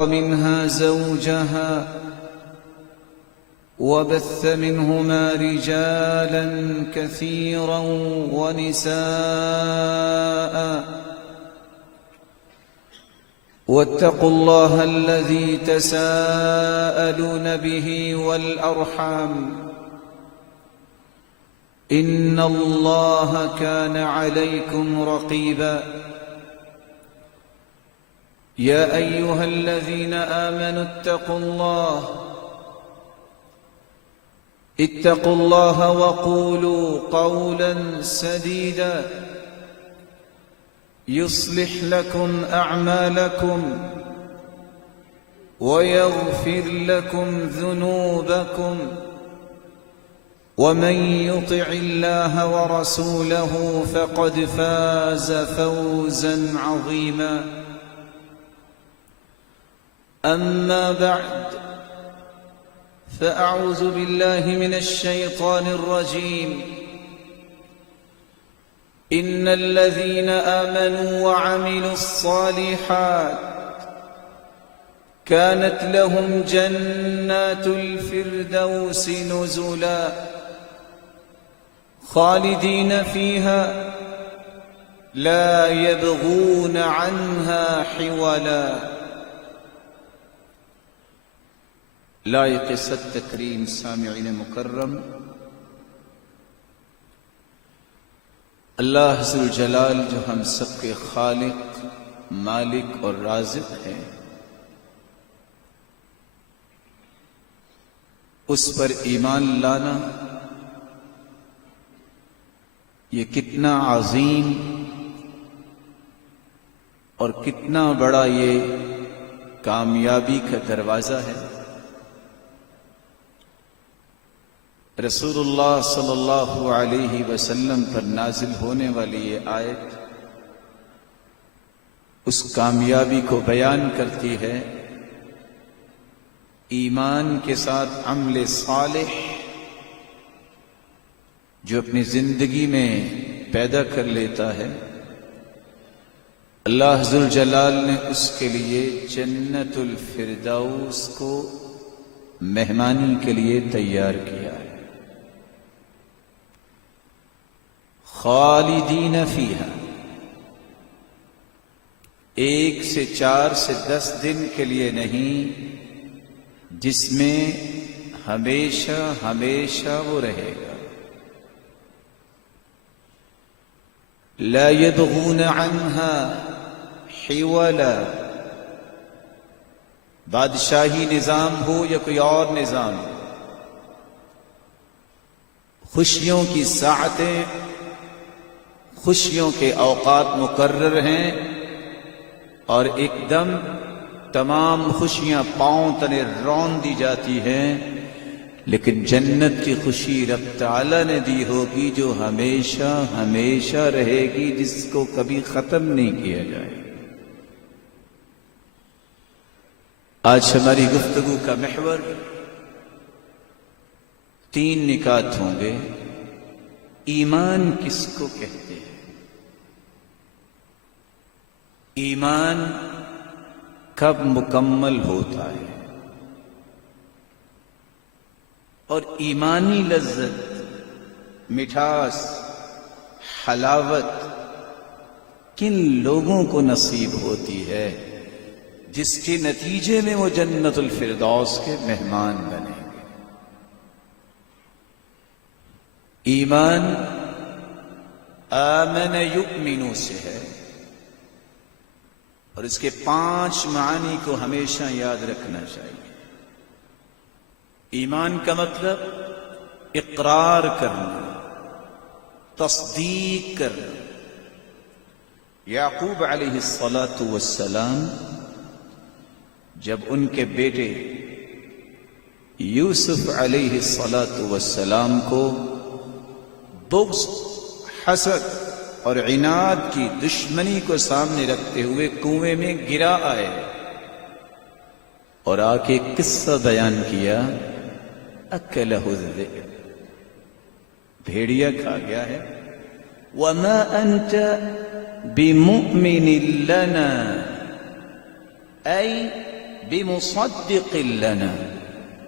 ومنها زوجها وبث منهما رجالا كثيرا ونساء واتقوا الله الذي تساءلون به والأرحام إن الله كان عليكم رقيبا يا أيها الذين آمنوا اتقوا الله وقولوا قولا سديدا يصلح لكم أعمالكم ويغفر لكم ذنوبكم ومن يطع الله ورسوله فقد فاز فوزا عظيما أما بعد فأعوذ بالله من الشيطان الرجيم إن الذين آمنوا وعملوا الصالحات كانت لهم جنات الفردوس نزلا خالدين فيها لا يبغون عنها حولا لائق صد تکریم سامعین مکرم، اللہ ذوالجلال جو ہم سب کے خالق، مالک اور رازق ہیں، اس پر ایمان لانا یہ کتنا عظیم اور کتنا بڑا یہ کامیابی کا دروازہ ہے۔ رسول اللہ صلی اللہ علیہ وسلم پر نازل ہونے والی یہ آیت اس کامیابی کو بیان کرتی ہے۔ ایمان کے ساتھ عمل صالح جو اپنی زندگی میں پیدا کر لیتا ہے، اللہ ذوالجلال نے اس کے لیے جنت الفردوس کو مہمانی کے لیے تیار کیا ہے۔ خالدین فیہا، 1 سے 4 سے 10 دن کے لیے نہیں، جس میں ہمیشہ ہمیشہ وہ رہے گا۔ لا يبغون عنها حولا، بادشاہی نظام ہو یا کوئی اور نظام، خوشیوں کی ساعتیں، خوشیوں کے اوقات مقرر ہیں، اور ایک دم تمام خوشیاں پاؤں تلے رون دی جاتی ہیں، لیکن جنت کی خوشی رب تعالی نے دی ہوگی جو ہمیشہ ہمیشہ رہے گی، جس کو کبھی ختم نہیں کیا جائے۔ آج ہماری گفتگو کا محور 3 نکات ہوں گے۔ ایمان کس کو کہتے ہیں؟ ایمان کب مکمل ہوتا ہے؟ اور ایمانی لذت، مٹھاس، حلاوت کن لوگوں کو نصیب ہوتی ہے جس کے نتیجے میں وہ جنت الفردوس کے مہمان بنیں گے؟ ایمان آمن یؤمن سے ہے، اور اس کے 5 معانی کو ہمیشہ یاد رکھنا چاہیے۔ ایمان کا مطلب اقرار کرنا، تصدیق کرنا۔ یعقوب علیہ السلام جب ان کے بیٹے یوسف علیہ السلام کو بغض، حسد اور عناد کی دشمنی کو سامنے رکھتے ہوئے کنویں میں گرا آئے اور آ کے قصہ بیان کیا، اکلہ الذئب، بھیڑیا کھا گیا ہے، وما انت بمؤمن لنا، أي بمصدق لنا،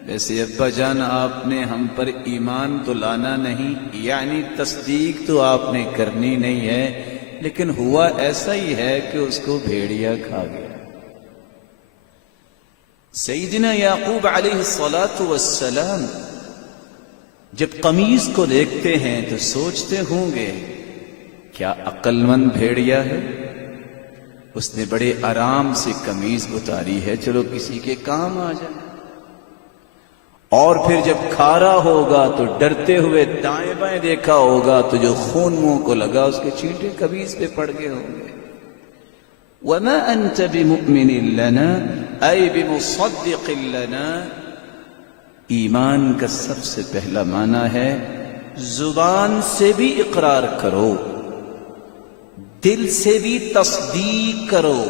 ویسے ابا جان آپ نے ہم پر ایمان تو لانا نہیں، یعنی تصدیق تو آپ نے کرنی نہیں ہے، لیکن ہوا ایسا ہی ہے کہ اس کو بھیڑیا کھا گیا۔ سیدنا یعقوب علیہ الصلاۃ والسلام جب قمیض کو دیکھتے ہیں تو سوچتے ہوں گے کیا عقل مند بھیڑیا ہے، اس نے بڑے آرام سے قمیض اتاری ہے، چلو کسی کے کام آ جائے۔ اور پھر جب کھا رہا ہوگا تو ڈرتے ہوئے دائیں بائیں دیکھا ہوگا تو جو خون منہ کو لگا اس کے چینٹے قمیض پہ پڑ گئے ہوں گے۔ وما انت بمؤمن لنا اے بمصدق لنا، ایمان کا سب سے پہلا معنی ہے زبان سے بھی اقرار کرو، دل سے بھی تصدیق کرو۔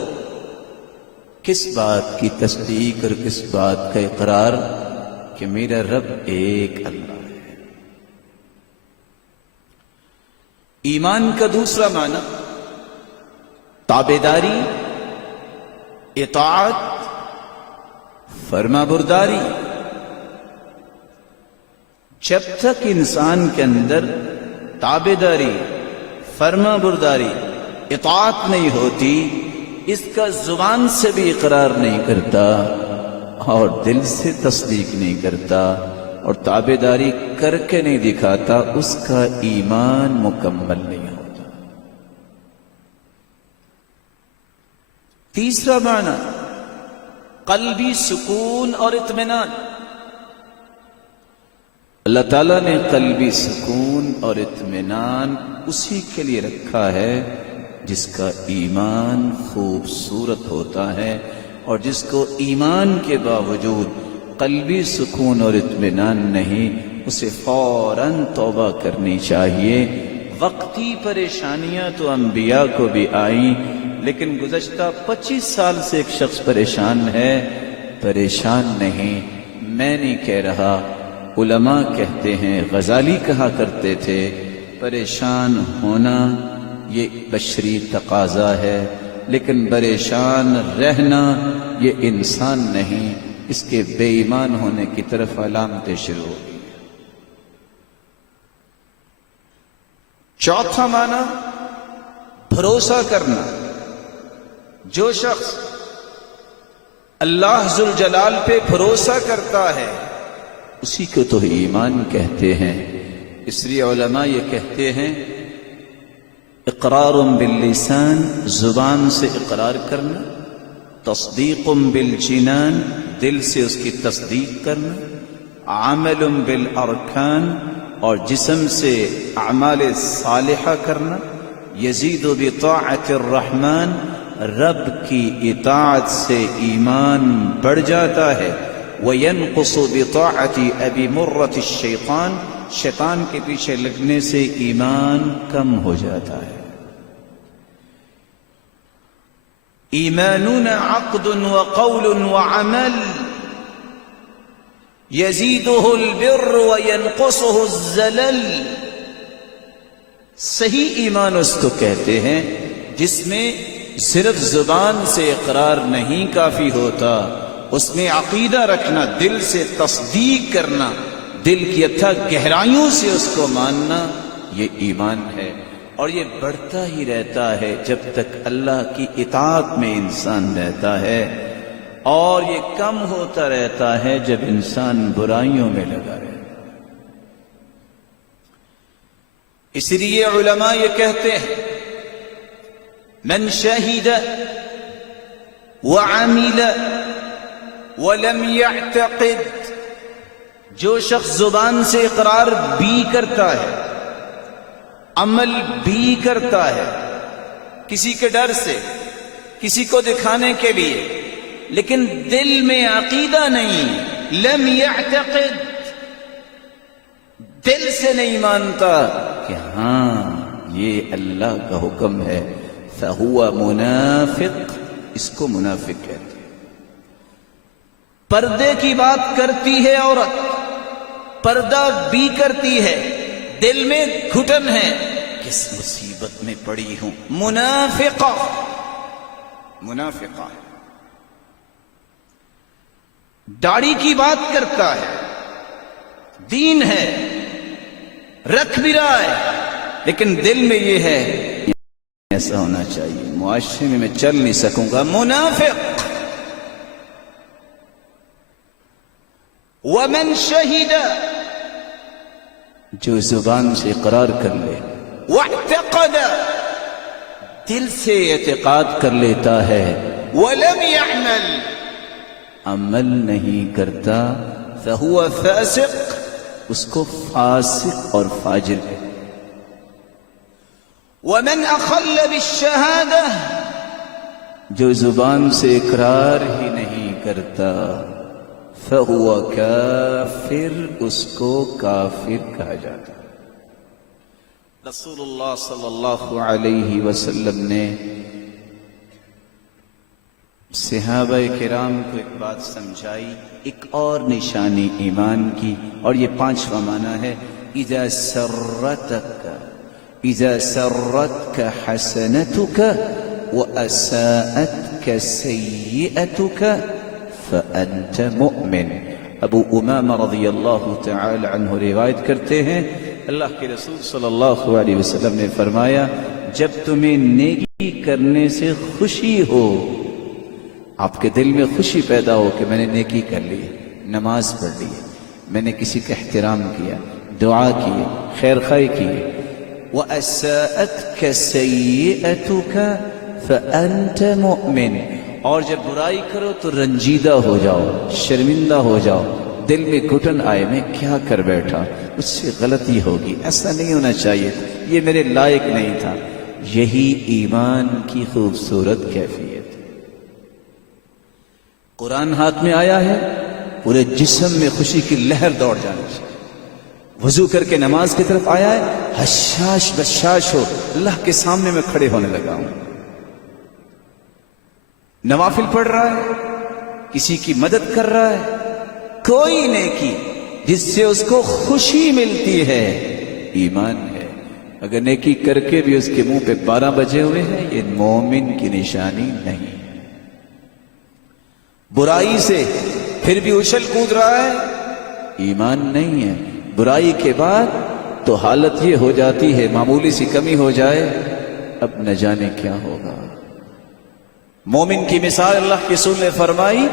کس بات کی تصدیق اور کس بات کا اقرار؟ کہ میرا رب ایک اللہ ہے۔ ایمان کا دوسرا معنی تابعداری، اطاعت، فرما برداری۔ جب تک انسان کے اندر تابعداری، فرما برداری، اطاعت نہیں ہوتی، اس کا زبان سے بھی اقرار نہیں کرتا اور دل سے تصدیق نہیں کرتا اور تابعداری کر کے نہیں دکھاتا، اس کا ایمان مکمل نہیں ہوتا۔ تیسرا معنی قلبی سکون اور اطمینان۔ اللہ تعالیٰ نے قلبی سکون اور اطمینان اسی کے لیے رکھا ہے جس کا ایمان خوبصورت ہوتا ہے اور جس کو ایمان کے باوجود قلبی سکون اور اطمینان نہیں، اسے فوراً توبہ کرنی چاہیے۔ وقتی پریشانیاں تو انبیاء کو بھی آئیں، لیکن گزشتہ 25 سال سے ایک شخص پریشان ہے، پریشان نہیں، میں نہیں کہہ رہا، علماء کہتے ہیں، غزالی کہا کرتے تھے، پریشان ہونا یہ بشری تقاضا ہے، لیکن پریشان رہنا یہ انسان نہیں، اس کے بے ایمان ہونے کی طرف علامتیں شروع ہو گئی۔ چوتھا معنی بھروسہ کرنا۔ جو شخص اللہ ذوالجلال پہ بھروسہ کرتا ہے اسی کو تو ایمان کہتے ہیں۔ اس لیے علماء یہ کہتے ہیں اقرار باللسان، زبان سے اقرار کرنا، تصدیق بالجنان، دل سے اس کی تصدیق کرنا، عمل بالارکان، اور جسم سے اعمال صالحہ کرنا، یزید بطاعت الرحمن، رب کی اطاعت سے ایمان بڑھ جاتا ہے، وینقص بطاعت ابی مرۃ الشیطان، شیطان کے پیچھے لگنے سے ایمان کم ہو جاتا ہے۔ ایماننا عقد وقول وعمل یزیدہ البر وینقصہ الزلل۔ صحیح ایمان اس کو کہتے ہیں جس میں صرف زبان سے اقرار نہیں کافی ہوتا، اس میں عقیدہ رکھنا، دل سے تصدیق کرنا، دل کی اتھا گہرائیوں سے اس کو ماننا، یہ ایمان ہے۔ اور یہ بڑھتا ہی رہتا ہے جب تک اللہ کی اطاعت میں انسان رہتا ہے، اور یہ کم ہوتا رہتا ہے جب انسان برائیوں میں لگا رہتا ہے۔ اس لیے علماء یہ کہتے ہیں من شہد وعمل ولم يعتقد، جو شخص زبان سے اقرار بھی کرتا ہے، عمل بھی کرتا ہے، کسی کے ڈر سے، کسی کو دکھانے کے لیے، لیکن دل میں عقیدہ نہیں، لم يعتقد، دل سے نہیں مانتا کہ ہاں یہ اللہ کا حکم ہے، فہو منافق، اس کو منافق کہتے ہیں۔ پردے کی بات کرتی ہے عورت، پردہ بھی کرتی ہے، دل میں گھٹن ہے، کس مصیبت میں پڑی ہوں، منافقہ، منافقہ۔ داڑھی کی بات کرتا ہے، دین ہے، رکھ بھی رہا ہے، لیکن دل میں یہ ہے ایسا ہونا چاہیے، معاشرے میں چل نہیں سکوں گا۔ منافق ومن شہد، جو زبان سے اقرار کر لے، واعتقد، دل سے اعتقاد کر لیتا ہے، ولم يعمل، عمل نہیں کرتا، فهو فاسق، اس کو فاسق اور فاجر ہے۔ ومن اخل بالشہادہ، جو زبان سے اقرار ہی نہیں کرتا، فهو کافر، اس کو کافر کہا جاتا ہے۔ رسول اللہ صلی اللہ علیہ وسلم نے صحابہ کرام کو ایک بات سمجھائی، ایک اور نشانی ایمان کی، اور یہ 5واں معنی ہے، اذا سرتك حسنتك واساءتك سیئتك فانت مؤمن۔ ابو امامہ رضی اللہ تعالی عنہ روایت کرتے ہیں، اللہ کے رسول صلی اللہ علیہ وسلم نے فرمایا، جب تمہیں نیکی کرنے سے خوشی ہو، آپ کے دل میں خوشی پیدا ہو کہ میں نے نیکی کر لی، نماز پڑھ لی، میں نے کسی کا احترام کیا، دعا کی، خیر خواہی کی، وَأَسَاءَتْكَ سَيِّئَتُكَ فَأَنْتَ مُؤْمِنٌ، اور جب برائی کرو تو رنجیدہ ہو جاؤ، شرمندہ ہو جاؤ، دل میں گھٹن آئے، میں کیا کر بیٹھا، اس سے غلطی ہوگی، ایسا نہیں ہونا چاہیے، یہ میرے لائق نہیں تھا۔ یہی ایمان کی خوبصورت کیفیت۔ قرآن ہاتھ میں آیا ہے، پورے جسم میں خوشی کی لہر دوڑ جانی چاہیے۔ وضو کر کے نماز کی طرف آیا ہے، حشاش بشاش ہو، اللہ کے سامنے میں کھڑے ہونے لگا ہوں۔ نوافل پڑھ رہا ہے، کسی کی مدد کر رہا ہے، کوئی نیکی جس سے اس کو خوشی ملتی ہے، ایمان ہے۔ اگر نیکی کر کے بھی اس کے منہ پہ 12 بجے ہوئے ہیں، یہ مومن کی نشانی نہیں۔ برائی سے پھر بھی اچھل کود رہا ہے، ایمان نہیں ہے۔ برائی کے بعد تو حالت یہ ہو جاتی ہے، معمولی سی کمی ہو جائے، اب نہ جانے کیا ہوگا۔ مومن کی مثال اللہ کے رسول نے فرمائی،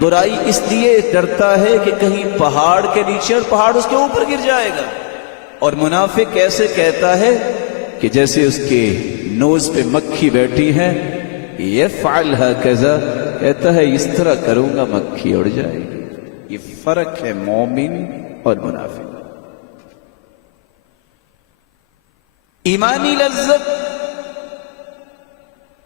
برائی اس لیے ڈرتا ہے کہ کہیں پہاڑ کے نیچے اور پہاڑ اس کے اوپر گر جائے گا، اور منافق کیسے کہتا ہے کہ جیسے اس کے نوز پہ مکھی بیٹھی ہے، یفعل ہکذا، کہتا ہے اس طرح کروں گا مکھی اڑ جائے گی۔ یہ فرق ہے مومن اور منافق۔ ایمانی لذت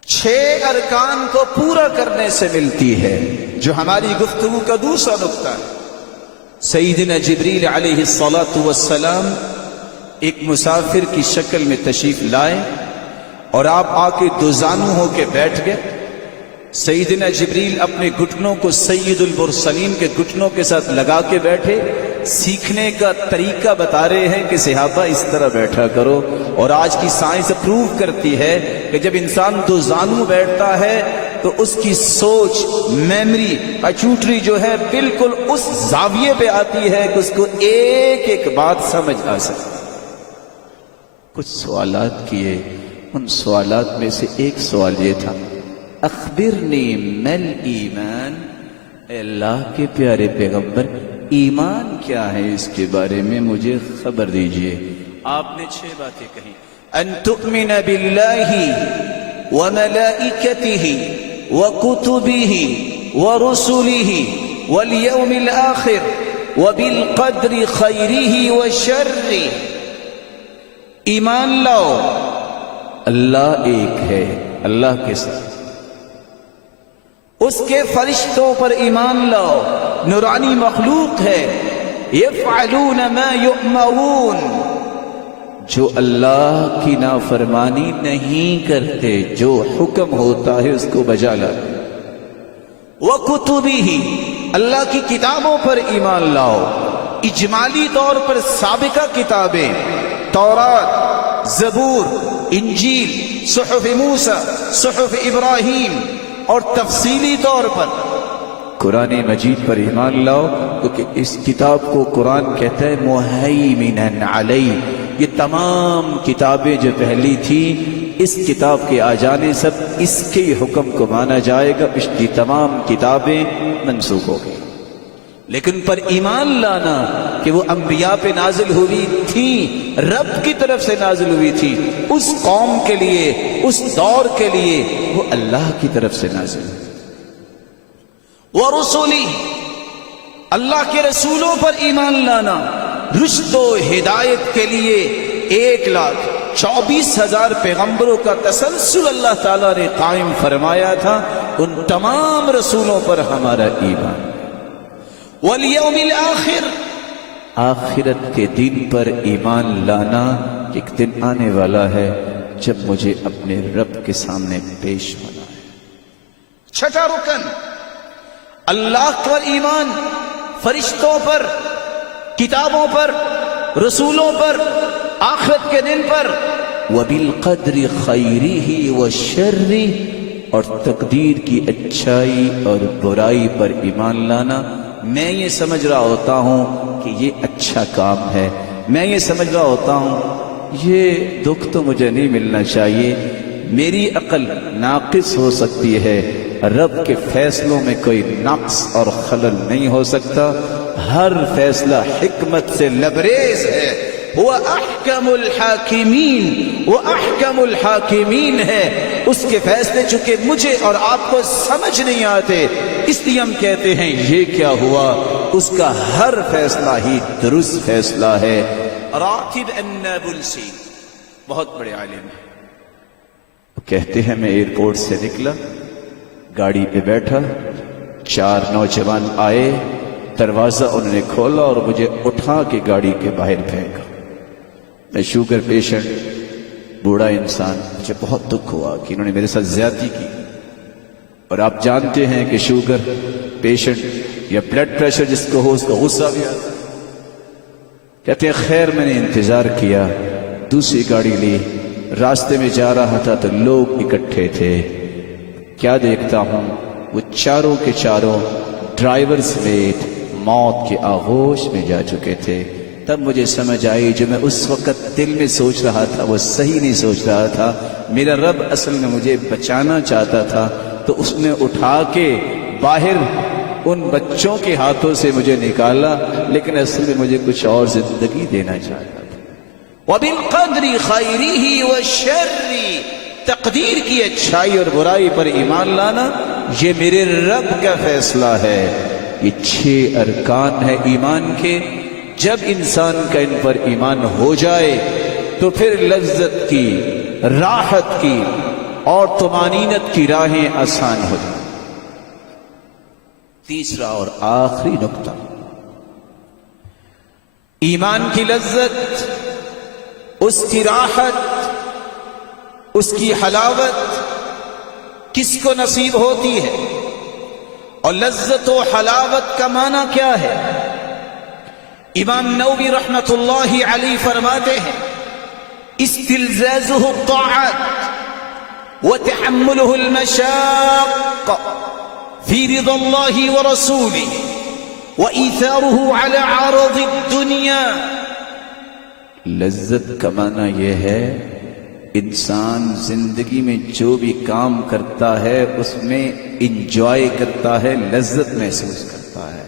6 ارکان کو پورا کرنے سے ملتی ہے، جو ہماری گفتگو کا دوسرا نقطہ ہے۔ سیدنا جبریل علیہ السلام ایک مسافر کی شکل میں تشریف لائے اور آپ آ کے دوزانو ہو کے بیٹھ گئے۔ سیدنا جبریل اپنے گھٹنوں کو سید المرسلین کے گھٹنوں کے ساتھ لگا کے بیٹھے، سیکھنے کا طریقہ بتا رہے ہیں کہ صحابہ اس طرح بیٹھا کرو۔ اور آج کی سائنس پروو کرتی ہے کہ جب انسان دوزانو بیٹھتا ہے تو اس کی سوچ، میمری، اچوٹری جو ہے بالکل اس زاویے پہ آتی ہے کہ اس کو ایک ایک بات سمجھ آ سکے۔ کچھ سوالات کیے، ان سوالات میں سے ایک سوال یہ تھا، اخبرنی مل ایمان، اے اللہ کے پیارے پیغمبر ایمان کیا ہے، اس کے بارے میں مجھے خبر دیجئے۔ آپ نے 6 باتیں کہیں، ان تؤمن باللہ وملائکتہ وکتبہ ورسلہ والیوم الآخر وبالقدر خیرہ وشرہ۔ ایمان لاؤ اللہ ایک ہے، اللہ کے ساتھ، اس کے فرشتوں پر ایمان لاؤ، نورانی مخلوق ہے، یفعلون ما یؤمرون، جو اللہ کی نافرمانی نہیں کرتے، جو حکم ہوتا ہے اس کو بجا لاتے۔ وکتبہ، اللہ کی کتابوں پر ایمان لاؤ، اجمالی طور پر سابقہ کتابیں، تورات، زبور، انجیل، صحف موسیٰ، صحف ابراہیم، اور تفصیلی طور پر قرآن مجید پر ایمان لاؤ، کیونکہ اس کتاب کو قرآن کہتا ہے مہیمنن علیہ، یہ تمام کتابیں جو پہلی تھی اس کتاب کے آ جانے سب اس کے حکم کو مانا جائے گا، پچھلی تمام کتابیں منسوخ ہو گئی۔ لیکن پر ایمان لانا کہ وہ انبیاء پہ نازل ہوئی تھی، رب کی طرف سے نازل ہوئی تھی، اس قوم کے لیے، اس دور کے لیے، وہ اللہ کی طرف سے نازل ہوئی۔ وَرُسُلِهِ، اللہ کے رسولوں پر ایمان لانا، رشد و ہدایت کے لیے 1,24,000 پیغمبروں کا تسلسل اللہ تعالیٰ نے قائم فرمایا تھا، ان تمام رسولوں پر ہمارا ایمان۔ وَالْيَوْمِ الْآخِرِ، آخرت کے دن پر ایمان لانا، ایک دن آنے والا ہے جب مجھے اپنے رب کے سامنے پیش ہونا ہے۔ چھٹا رکن، اللہ پر ایمان، فرشتوں پر، کتابوں پر، رسولوں پر، آخرت کے دن پر، وَبِالْقَدْرِ خَيْرِهِ وَالشَّرِّ، اور تقدیر کی اچھائی اور برائی پر ایمان لانا۔ میں یہ سمجھ رہا ہوتا ہوں کہ یہ اچھا کام ہے، میں یہ سمجھ رہا ہوتا ہوں یہ دکھ تو مجھے نہیں ملنا چاہیے، میری عقل ناقص ہو سکتی ہے، رب کے فیصلوں میں کوئی نقص اور خلل نہیں ہو سکتا، ہر فیصلہ حکمت سے لبریز ہے، وہ احکم الحاکمین، وہ احکم الحاکمین ہے، اس کے فیصلے چونکہ مجھے اور آپ کو سمجھ نہیں آتے، اس لیے ہم کہتے ہیں یہ کیا ہوا، اس کا ہر فیصلہ ہی درست فیصلہ ہے۔ راتب النابلسی بہت بڑے عالم ہیں، کہتے ہیں میں ایئرپورٹ سے نکلا، گاڑی پہ بیٹھا، 4 نوجوان آئے، دروازہ انہوں نے کھولا اور مجھے اٹھا کے گاڑی کے باہر پھینکا۔ میں شوگر پیشنٹ، بوڑھا انسان، مجھے بہت دکھ ہوا کہ انہوں نے میرے ساتھ زیادتی کی، اور آپ جانتے ہیں کہ شوگر پیشنٹ یا بلڈ پریشر جس کو ہو اس کا غصہ بھی آتا ہے۔ کہتے ہیں خیر میں نے انتظار کیا، دوسری گاڑی لی، راستے میں جا رہا تھا تو لوگ اکٹھے تھے، کیا دیکھتا ہوں وہ چاروں کے چاروں ڈرائیور سمیت موت کے آغوش میں جا چکے تھے۔ تب مجھے سمجھ آئی جو میں اس وقت دل میں سوچ رہا تھا وہ صحیح نہیں سوچ رہا تھا، میرا رب اصل میں مجھے بچانا چاہتا تھا، تو اس نے اٹھا کے باہر ان بچوں کے ہاتھوں سے مجھے نکالا، لیکن اصل میں مجھے کچھ اور زندگی دینا چاہتا تھا۔ وَبِالْقَدْرِ خَيْرِهِ وَالشَّرِّ، تقدیر کی اچھائی اور برائی پر ایمان لانا یہ میرے رب کا فیصلہ ہے۔ یہ 6 ارکان ہے ایمان کے، جب انسان کا ان پر ایمان ہو جائے تو پھر لذت کی، راحت کی اور طمانینت کی راہیں آسان ہو جائیں۔ تیسرا اور آخری نقطہ، ایمان کی لذت، اس کی راحت، اس کی حلاوت کس کو نصیب ہوتی ہے، اور لذت و حلاوت کا معنی کیا ہے؟ امام نووی رحمت اللہ علیہ فرماتے ہیں استلزازہ الطاعات وتحملہ المشاق فی رضا اللہ ورسولہ وإیثارہ علی عرض الدنیا۔ لذت کا معنی یہ ہے انسان زندگی میں جو بھی کام کرتا ہے اس میں انجوائے کرتا ہے، لذت محسوس کرتا ہے،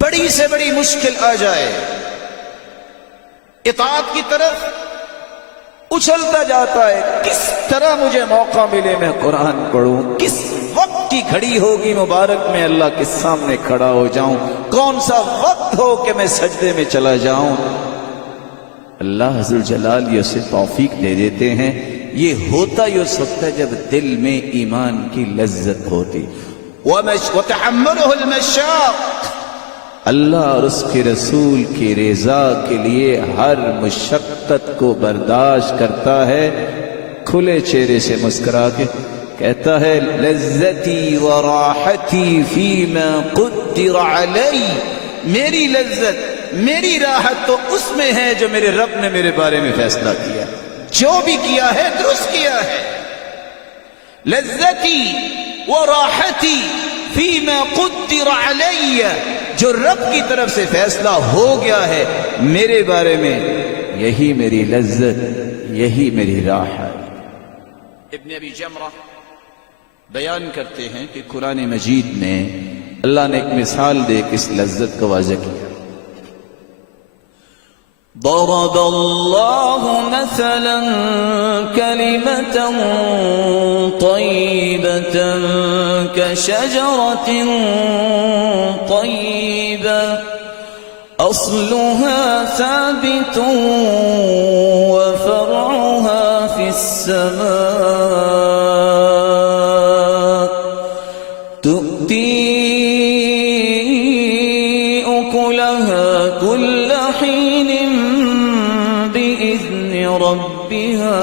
بڑی سے بڑی مشکل آ جائے اطاعت کی طرف اچھلتا جاتا ہے، کس طرح مجھے موقع ملے میں قرآن پڑھوں، کس وقت کی گھڑی ہوگی مبارک میں اللہ کے سامنے کھڑا ہو جاؤں، کون سا وقت ہو کہ میں سجدے میں چلا جاؤں۔ اللہ ذو الجلال یہ اسے توفیق دے دیتے ہیں، یہ ہوتا ہی اس وقت ہے جب دل میں ایمان کی لذت ہوتی۔ وَتَحَمَّلُهُ الْمَشَاقِ، اللہ اور اس کے رسول کی رضا کے لیے ہر مشقت کو برداشت کرتا ہے، کھلے چہرے سے مسکرا کے کہتا ہے لذتی و راحتی فیما قدر علی، میری لذت میری راحت تو اس میں ہے جو میرے رب نے میرے بارے میں فیصلہ کیا، جو بھی کیا ہے درست کیا ہے۔ لذتی و راحتی فیما قدر علی، جو رب کی طرف سے فیصلہ ہو گیا ہے میرے بارے میں، یہی میری لذت، یہی میری راحت۔ ابن ابی جمرہ بیان کرتے ہیں کہ قرآن مجید میں اللہ نے ایک مثال دے کے اس لذت کو واضح کیا۔ ضرب الله مثلا كلمة طيبة كشجرة طيبة أصلها ثابت وفرعها في السماء تؤتي أكلها كل حين بإذن ربها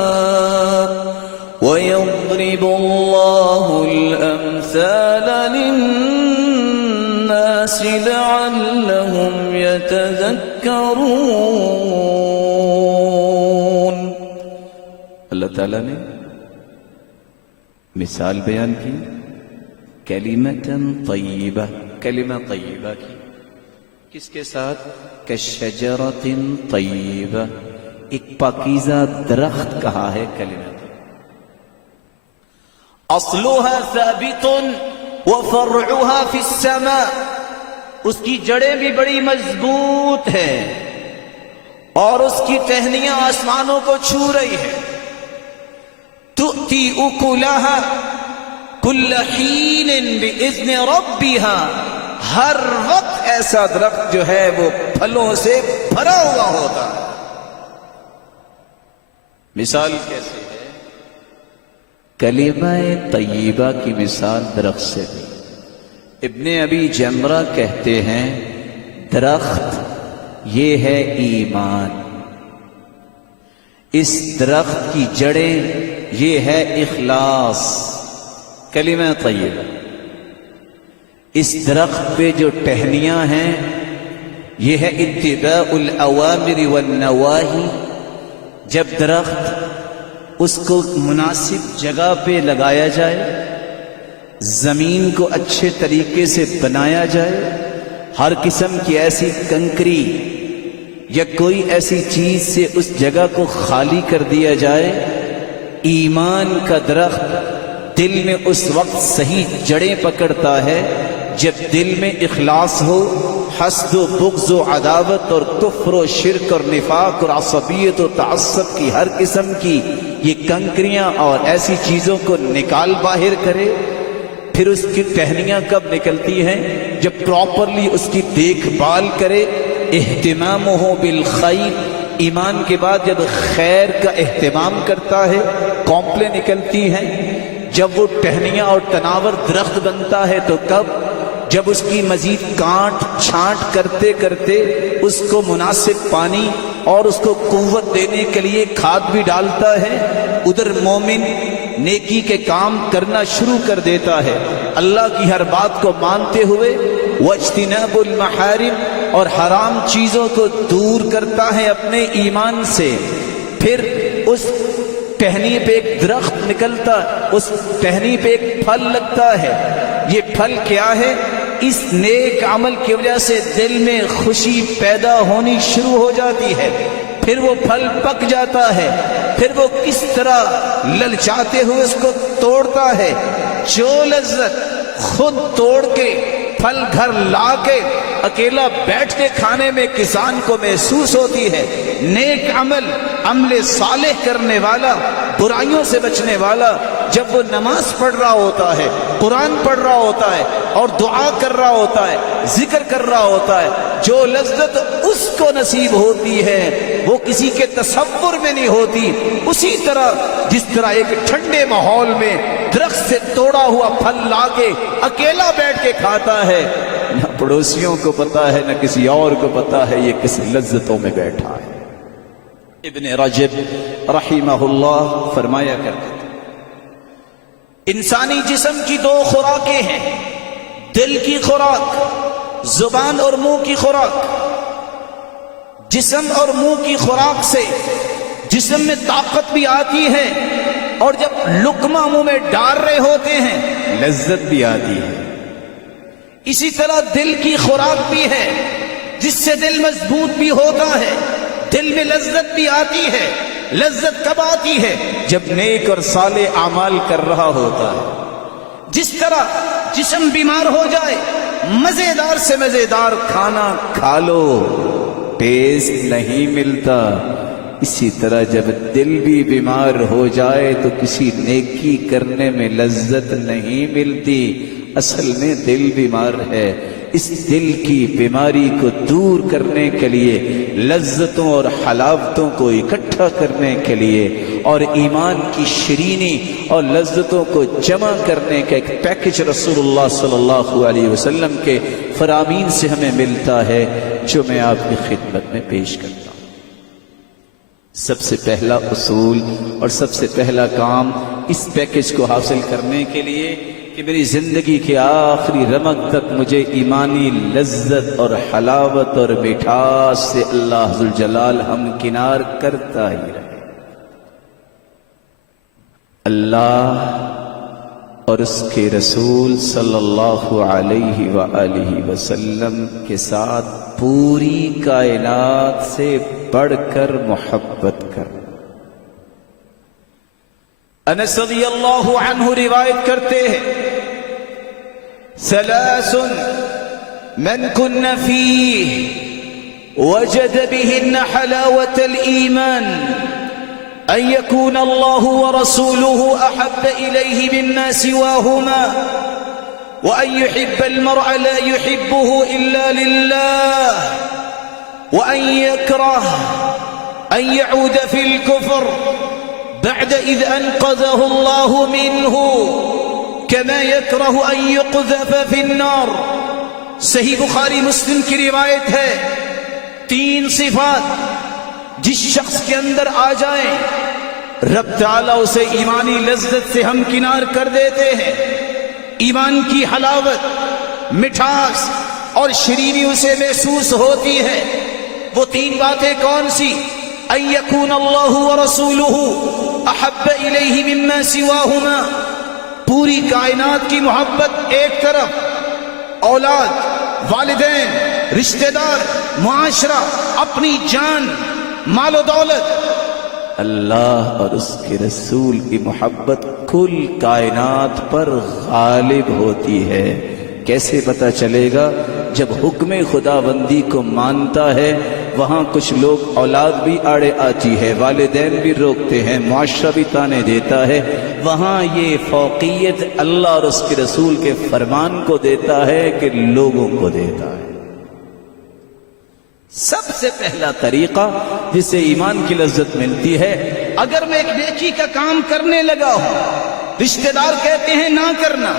ويضرب الله الأمثال للناس لعلهم يتذكرون۔ اللہ تعالیٰ نے مثال بیان کی کلمتاً طیبہ، کلمہ طیبہ کی، کس کے ساتھ؟ کشجرۃ طیبہ، ایک پاکیزہ درخت کہا ہے کلمہ۔ اصلها ثابت وفرعها في السماء، اس کی جڑیں بھی بڑی مضبوط ہیں اور اس کی ٹہنیاں آسمانوں کو چھو رہی ہیں۔ تؤتی اکلها کل حین باذن ربها، ہر وقت ایسا درخت جو ہے وہ پھلوں سے بھرا ہوا ہوتا ہے۔ مثال کیسے ہے؟ کلمہ طیبہ کی مثال درخت سے دی۔ ابن ابی جمرہ کہتے ہیں درخت یہ ہے ایمان، اس درخت کی جڑیں یہ ہے اخلاص، کلمہ طیبہ۔ اس درخت پہ جو ٹہنیاں ہیں یہ ہے اتباع الاوامر والنواہی۔ جب درخت اس کو مناسب جگہ پہ لگایا جائے، زمین کو اچھے طریقے سے بنایا جائے، ہر قسم کی ایسی کنکری یا کوئی ایسی چیز سے اس جگہ کو خالی کر دیا جائے، ایمان کا درخت دل میں اس وقت صحیح جڑیں پکڑتا ہے جب دل میں اخلاص ہو، حسد و بغض و عداوت اور کفر و شرک اور نفاق اور عصبیت و تعصب کی ہر قسم کی یہ کنکریاں اور ایسی چیزوں کو نکال باہر کرے۔ پھر اس کی ٹہنیاں کب نکلتی ہیں؟ جب پراپرلی اس کی دیکھ بھال کرے، اہتمام ہو بالخیر، ایمان کے بعد جب خیر کا اہتمام کرتا ہے، کونپلیں نکلتی ہیں۔ جب وہ ٹہنیاں اور تناور درخت بنتا ہے تو کب؟ جب اس کی مزید کاٹ چھانٹ کرتے کرتے اس کو مناسب پانی اور اس کو قوت دینے کے لیے کھاد بھی ڈالتا ہے، ادھر مومن نیکی کے کام کرنا شروع کر دیتا ہے، اللہ کی ہر بات کو مانتے ہوئے واجتناب المحارم اور حرام چیزوں کو دور کرتا ہے اپنے ایمان سے۔ پھر اس ٹہنی پہ ایک درخت نکلتا، اس ٹہنی پہ ایک پھل لگتا ہے۔ یہ پھل کیا ہے؟ اس نیک عمل کی وجہ سے دل میں خوشی پیدا ہونی شروع ہو جاتی ہے۔ پھر وہ پھل پک جاتا ہے، پھر وہ کس طرح للچاتے ہوئے اس کو توڑتا ہے۔ جو لذت خود توڑ کے پھل گھر لا کے اکیلا بیٹھ کے کھانے میں کسان کو محسوس ہوتی ہے، نیک عمل صالح کرنے والا، برائیوں سے بچنے والا جب وہ نماز پڑھ رہا ہوتا ہے، قرآن پڑھ رہا ہوتا ہے اور دعا کر رہا ہوتا ہے، ذکر کر رہا ہوتا ہے، جو لذت اس کو نصیب ہوتی ہے وہ کسی کے تصور میں نہیں ہوتی۔ اسی طرح جس طرح ایک ٹھنڈے ماحول میں درخت سے توڑا ہوا پھل لا کے اکیلا بیٹھ کے کھاتا ہے، نہ پڑوسیوں کو پتا ہے نہ کسی اور کو پتا ہے یہ کس لذتوں میں بیٹھا ہے۔ ابن رجب رحمہ اللہ فرمایا کرتے تھے انسانی جسم کی دو خوراکیں ہیں، دل کی خوراک، زبان اور منہ کی خوراک۔ جسم اور منہ کی خوراک سے جسم میں طاقت بھی آتی ہے اور جب لقمہ منہ میں ڈال رہے ہوتے ہیں لذت بھی آتی ہے، اسی طرح دل کی خوراک بھی ہے جس سے دل مضبوط بھی ہوتا ہے، دل میں لذت بھی آتی ہے۔ لذت کب آتی ہے؟ جب نیک اور صالح اعمال کر رہا ہوتا ہے۔ جس طرح جسم بیمار ہو جائے، مزیدار سے مزیدار کھانا کھا لو، ٹیسٹ نہیں ملتا، اسی طرح جب دل بھی بیمار ہو جائے تو کسی نیکی کرنے میں لذت نہیں ملتی۔ اصل میں دل بیمار ہے، اس دل کی بیماری کو دور کرنے کے لیے، لذتوں اور حلاوتوں کو اکٹھا کرنے کے لیے اور ایمان کی شیرینی اور لذتوں کو جمع کرنے کا ایک پیکج رسول اللہ صلی اللہ علیہ وسلم کے فرامین سے ہمیں ملتا ہے، جو میں آپ کی خدمت میں پیش کرتا ہوں۔ سب سے پہلا اصول اور سب سے پہلا کام اس پیکج کو حاصل کرنے کے لیے کہ میری زندگی کے آخری رمق تک مجھے ایمانی لذت اور حلاوت اور مٹھاس سے اللہ ذوالجلال ہمکنار کرتا ہی رہے۔ اللہ اور اس کے رسول صلی اللہ علیہ وآلہ وسلم کے ساتھ پوری کائنات سے بڑھ کر محبت کر۔ انس رضی اللہ عنہ روایت کرتے ہیں، ثلاث من كن فيه وجد بهن حلاوة الإيمان أن يكون الله ورسوله أحب إليه مما سواهما وأن يحب المرء لا يحبه إلا لله وأن يكره أن يعود في الكفر بعد إذ أنقذه الله منه كما يكره أن يقذف في النار۔ صحیح بخاری مسلم کی روایت ہے، 3 صفات جس شخص کے اندر آ جائیں رب تعالیٰ اسے ایمانی لذت سے ہمکنار کر دیتے ہیں۔ ایمان کی حلاوت، مٹھاس اور شیرینی اسے محسوس ہوتی ہے۔ وہ 3 باتیں کون سی؟ ان یکون اللہ ورسولہ احب الیہ مما سواہما، پوری کائنات کی محبت ایک طرف، اولاد، والدین، رشتہ دار، معاشرہ، اپنی جان، مال و دولت، اللہ اور اس کے رسول کی محبت کل کائنات پر غالب ہوتی ہے۔ کیسے پتہ چلے گا؟ جب حکم خدا بندی کو مانتا ہے، وہاں کچھ لوگ اولاد بھی آڑے آتی ہے، والدین بھی روکتے ہیں، معاشرہ بھی تانے دیتا ہے، وہاں یہ فوقیت اللہ اور اس کے رسول کے فرمان کو دیتا ہے کہ لوگوں کو دیتا ہے۔ سب سے پہلا طریقہ جس سے ایمان کی لذت ملتی ہے، اگر میں ایک نیکی کا کام کرنے لگا ہوں، رشتہ دار کہتے ہیں نہ کرنا،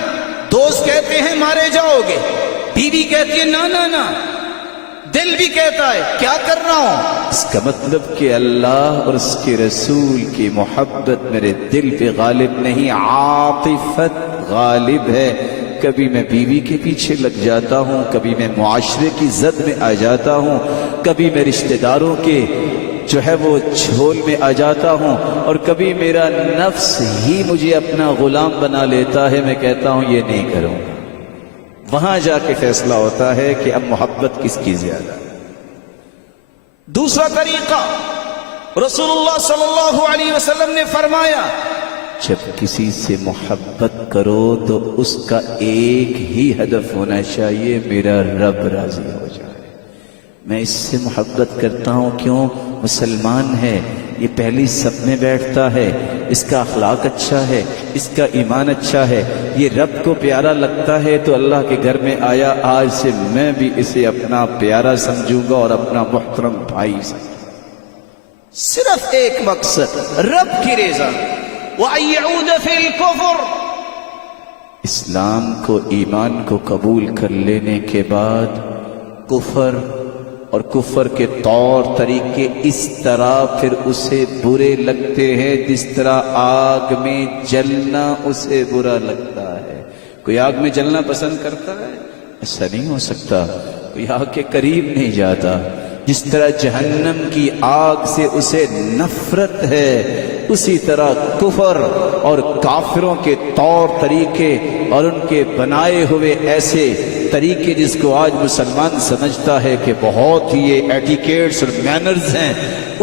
دوست کہتے ہیں مارے جاؤ گے، بیوی کہتی ہے نہ نہ نہ، دل بھی کہتا ہے کیا کر رہا ہوں، اس کا مطلب کہ اللہ اور اس کے رسول کی محبت میرے دل پہ غالب نہیں، عاطفت غالب ہے۔ کبھی میں بیوی کے پیچھے لگ جاتا ہوں، کبھی میں معاشرے کی زد میں آ جاتا ہوں، کبھی میں رشتہ داروں کے جو ہے وہ جھول میں آ جاتا ہوں، اور کبھی میرا نفس ہی مجھے اپنا غلام بنا لیتا ہے، میں کہتا ہوں یہ نہیں کروں گا۔ وہاں جا کے فیصلہ ہوتا ہے کہ اب محبت کس کی زیادہ۔ دوسرا طریقہ، رسول اللہ صلی اللہ علیہ وسلم نے فرمایا، جب کسی سے محبت کرو تو اس کا ایک ہی ہدف ہونا چاہیے، میرا رب راضی ہو جائے۔ میں اس سے محبت کرتا ہوں، کیوں؟ مسلمان ہے، یہ پہلی صف میں بیٹھتا ہے، اس کا اخلاق اچھا ہے، اس کا ایمان اچھا ہے، یہ رب کو پیارا لگتا ہے، تو اللہ کے گھر میں آیا، آج سے میں بھی اسے اپنا پیارا سمجھوں گا اور اپنا محترم بھائی سمجھوں گا۔ صرف ایک مقصد، رب کی رضا۔ وَأَن يَعُودَ فِي الْكُفْرِ، اسلام کو، ایمان کو قبول کر لینے کے بعد کفر اور کفر کے طور طریقے اس طرح پھر اسے برے لگتے ہیں جس طرح آگ میں جلنا اسے برا لگتا ہے۔ کوئی آگ میں جلنا پسند کرتا ہے؟ ایسا نہیں ہو سکتا، کوئی آگ کے قریب نہیں جاتا۔ جس طرح جہنم کی آگ سے اسے نفرت ہے، اسی طرح کفر اور کافروں کے طور طریقے اور ان کے بنائے ہوئے ایسے طریقے جس کو آج مسلمان سمجھتا ہے کہ بہت ہی یہ ایٹیکیٹس اور مینرز ہیں،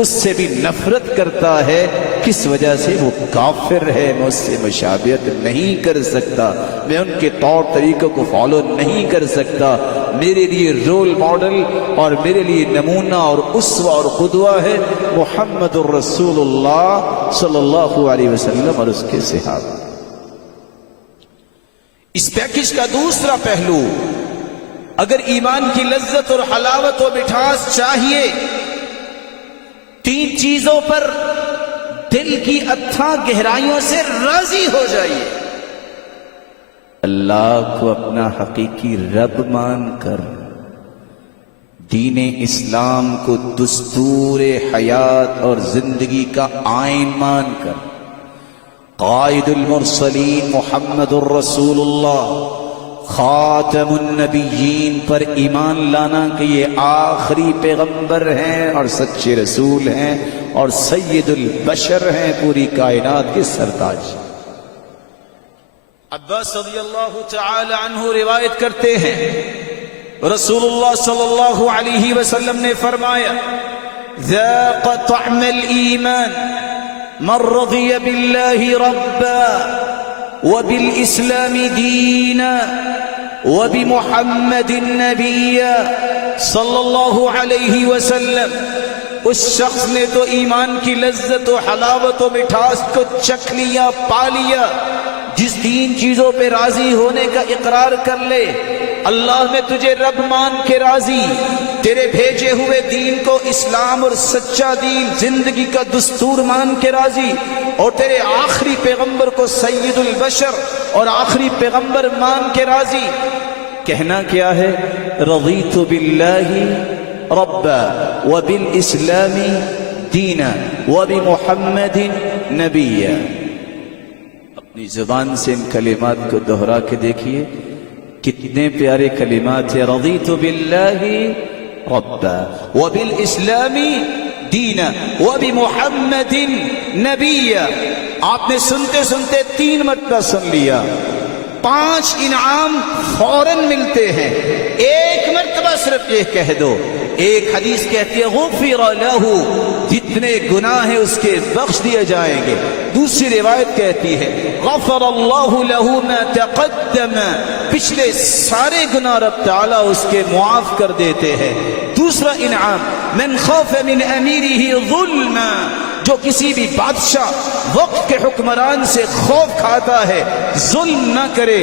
اس سے بھی نفرت کرتا ہے، کس وجہ سے؟ وہ کافر ہے، میں اس سے مشابہت نہیں کر سکتا، میں ان کے طور طریقوں کو فالو نہیں کر سکتا۔ میرے لیے رول ماڈل اور میرے لیے نمونہ اور اسوہ اور قدوہ ہے محمد الرسول اللہ صلی اللہ علیہ وسلم اور اس کے صحابہ۔ اس پیکج کا دوسرا پہلو، اگر ایمان کی لذت اور حلاوت و مٹھاس چاہیے، تین چیزوں پر دل کی اتھاں گہرائیوں سے راضی ہو جائیے۔ اللہ کو اپنا حقیقی رب مان کر، دین اسلام کو دستور حیات اور زندگی کا آئین مان کر، قائد المرسلین محمد الرسول اللہ خاتم النبیین پر ایمان لانا کہ یہ آخری پیغمبر ہیں اور سچے رسول ہیں اور سید البشر ہیں، پوری کائنات کے سرتاج۔ عباس رضی اللہ تعالی عنہ روایت کرتے ہیں، رسول اللہ صلی اللہ علیہ وسلم نے فرمایا، ذاق طعم الایمان من رضی باللہ ربا وبالاسلام دینا وبمحمد نبیا صلی اللہ علیہ وسلم۔ اس شخص نے تو ایمان کی لذت و حلاوت و مٹھاس کو چکھ لیا، پا لیا، جس تین چیزوں پہ راضی ہونے کا اقرار کر لے۔ اللہ میں تجھے رب مان کے راضی، تیرے بھیجے ہوئے دین کو اسلام اور سچا دین زندگی کا دستور مان کے راضی، اور تیرے آخری پیغمبر کو سید البشر اور آخری پیغمبر مان کے راضی۔ کہنا کیا ہے؟ رضیت باللہ ربا وبالاسلام دینا وبمحمد نبیا۔ اپنی زبان سے ان کلمات کو دہرا کے دیکھیے، کتنے پیارے کلمات ہیں۔ رضیت باللہ ربا وبالاسلام دینا وبمحمد نبیا۔ آپ نے سنتے سنتے 3 مرتبہ سن لیا، 5 انعام فوراً ملتے ہیں۔ ایک مرتبہ صرف یہ کہہ دو۔ ایک حدیث کہتی ہے غفر لہ، جتنے گناہ ہیں اس کے بخش دیے جائیں گے۔ دوسری روایت کہتی ہے غفر اللہ لہ ما تقدم، پچھلے سارے گناہ رب تعالیٰ اس کے معاف کر دیتے ہیں۔ دوسرا انعام من خاف من امیرہ ظلما، جو کسی بھی بادشاہ وقت کے حکمران سے خوف کھاتا ہے ظلم نہ کرے،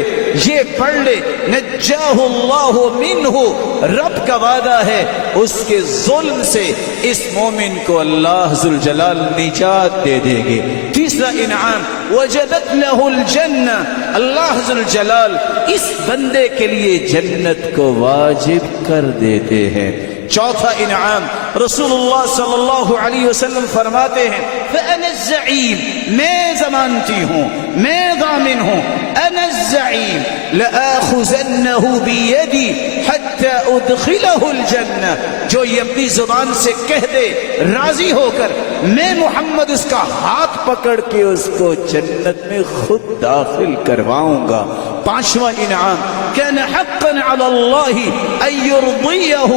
یہ پڑھ لے نجاہ اللہ منہ، رب کا وعدہ ہے اس کے ظلم سے اس مومن کو اللہ ذوالجلال نجات دے دیں گے۔ تیسرا انعام وجبت لہ الجنہ، اللہ ذوالجلال اس بندے کے لیے جنت کو واجب کر دیتے ہیں۔ چوتھا انعام رسول اللہ صلی اللہ علیہ وسلم فرماتے ہیں فَأَنَا الزَّعِيمُ، میں ضمانتی ہوں، میں ضامن ہوں، أَنَا الزَّعِيمُ لَآخُذَنَّهُ بِيَدِي حَتَّى أُدْخِلَهُ الْجَنَّةِ، جو یہ اپنی زبان سے کہہ دے راضی ہو کر، میں محمد اس کا ہاتھ پکڑ کے اس کو جنت میں خود داخل کرواؤں گا۔ پانچواں انعام كَانَ حَقًّا عَلَى اللَّهِ أَن يُرْضِيَهُ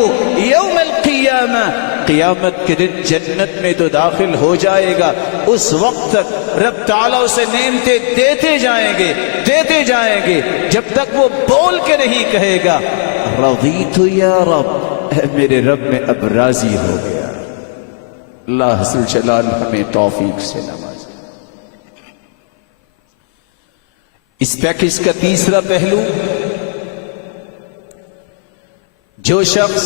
يَوْمَ الْقِيَامَةِ، قیامت کے دن جنت میں تو داخل ہو جائے گا، اس وقت تک رب تعالیٰ اسے نعمتیں دیتے جائیں گے، دیتے جائیں گے، جب تک وہ بول کے نہیں کہے گا رضیت یا رب، اے میرے رب میں اب راضی ہو گیا۔ اللہ ذوالجلال ہمیں توفیق سے نوازے۔ اس پیکج کا تیسرا پہلو، جو شخص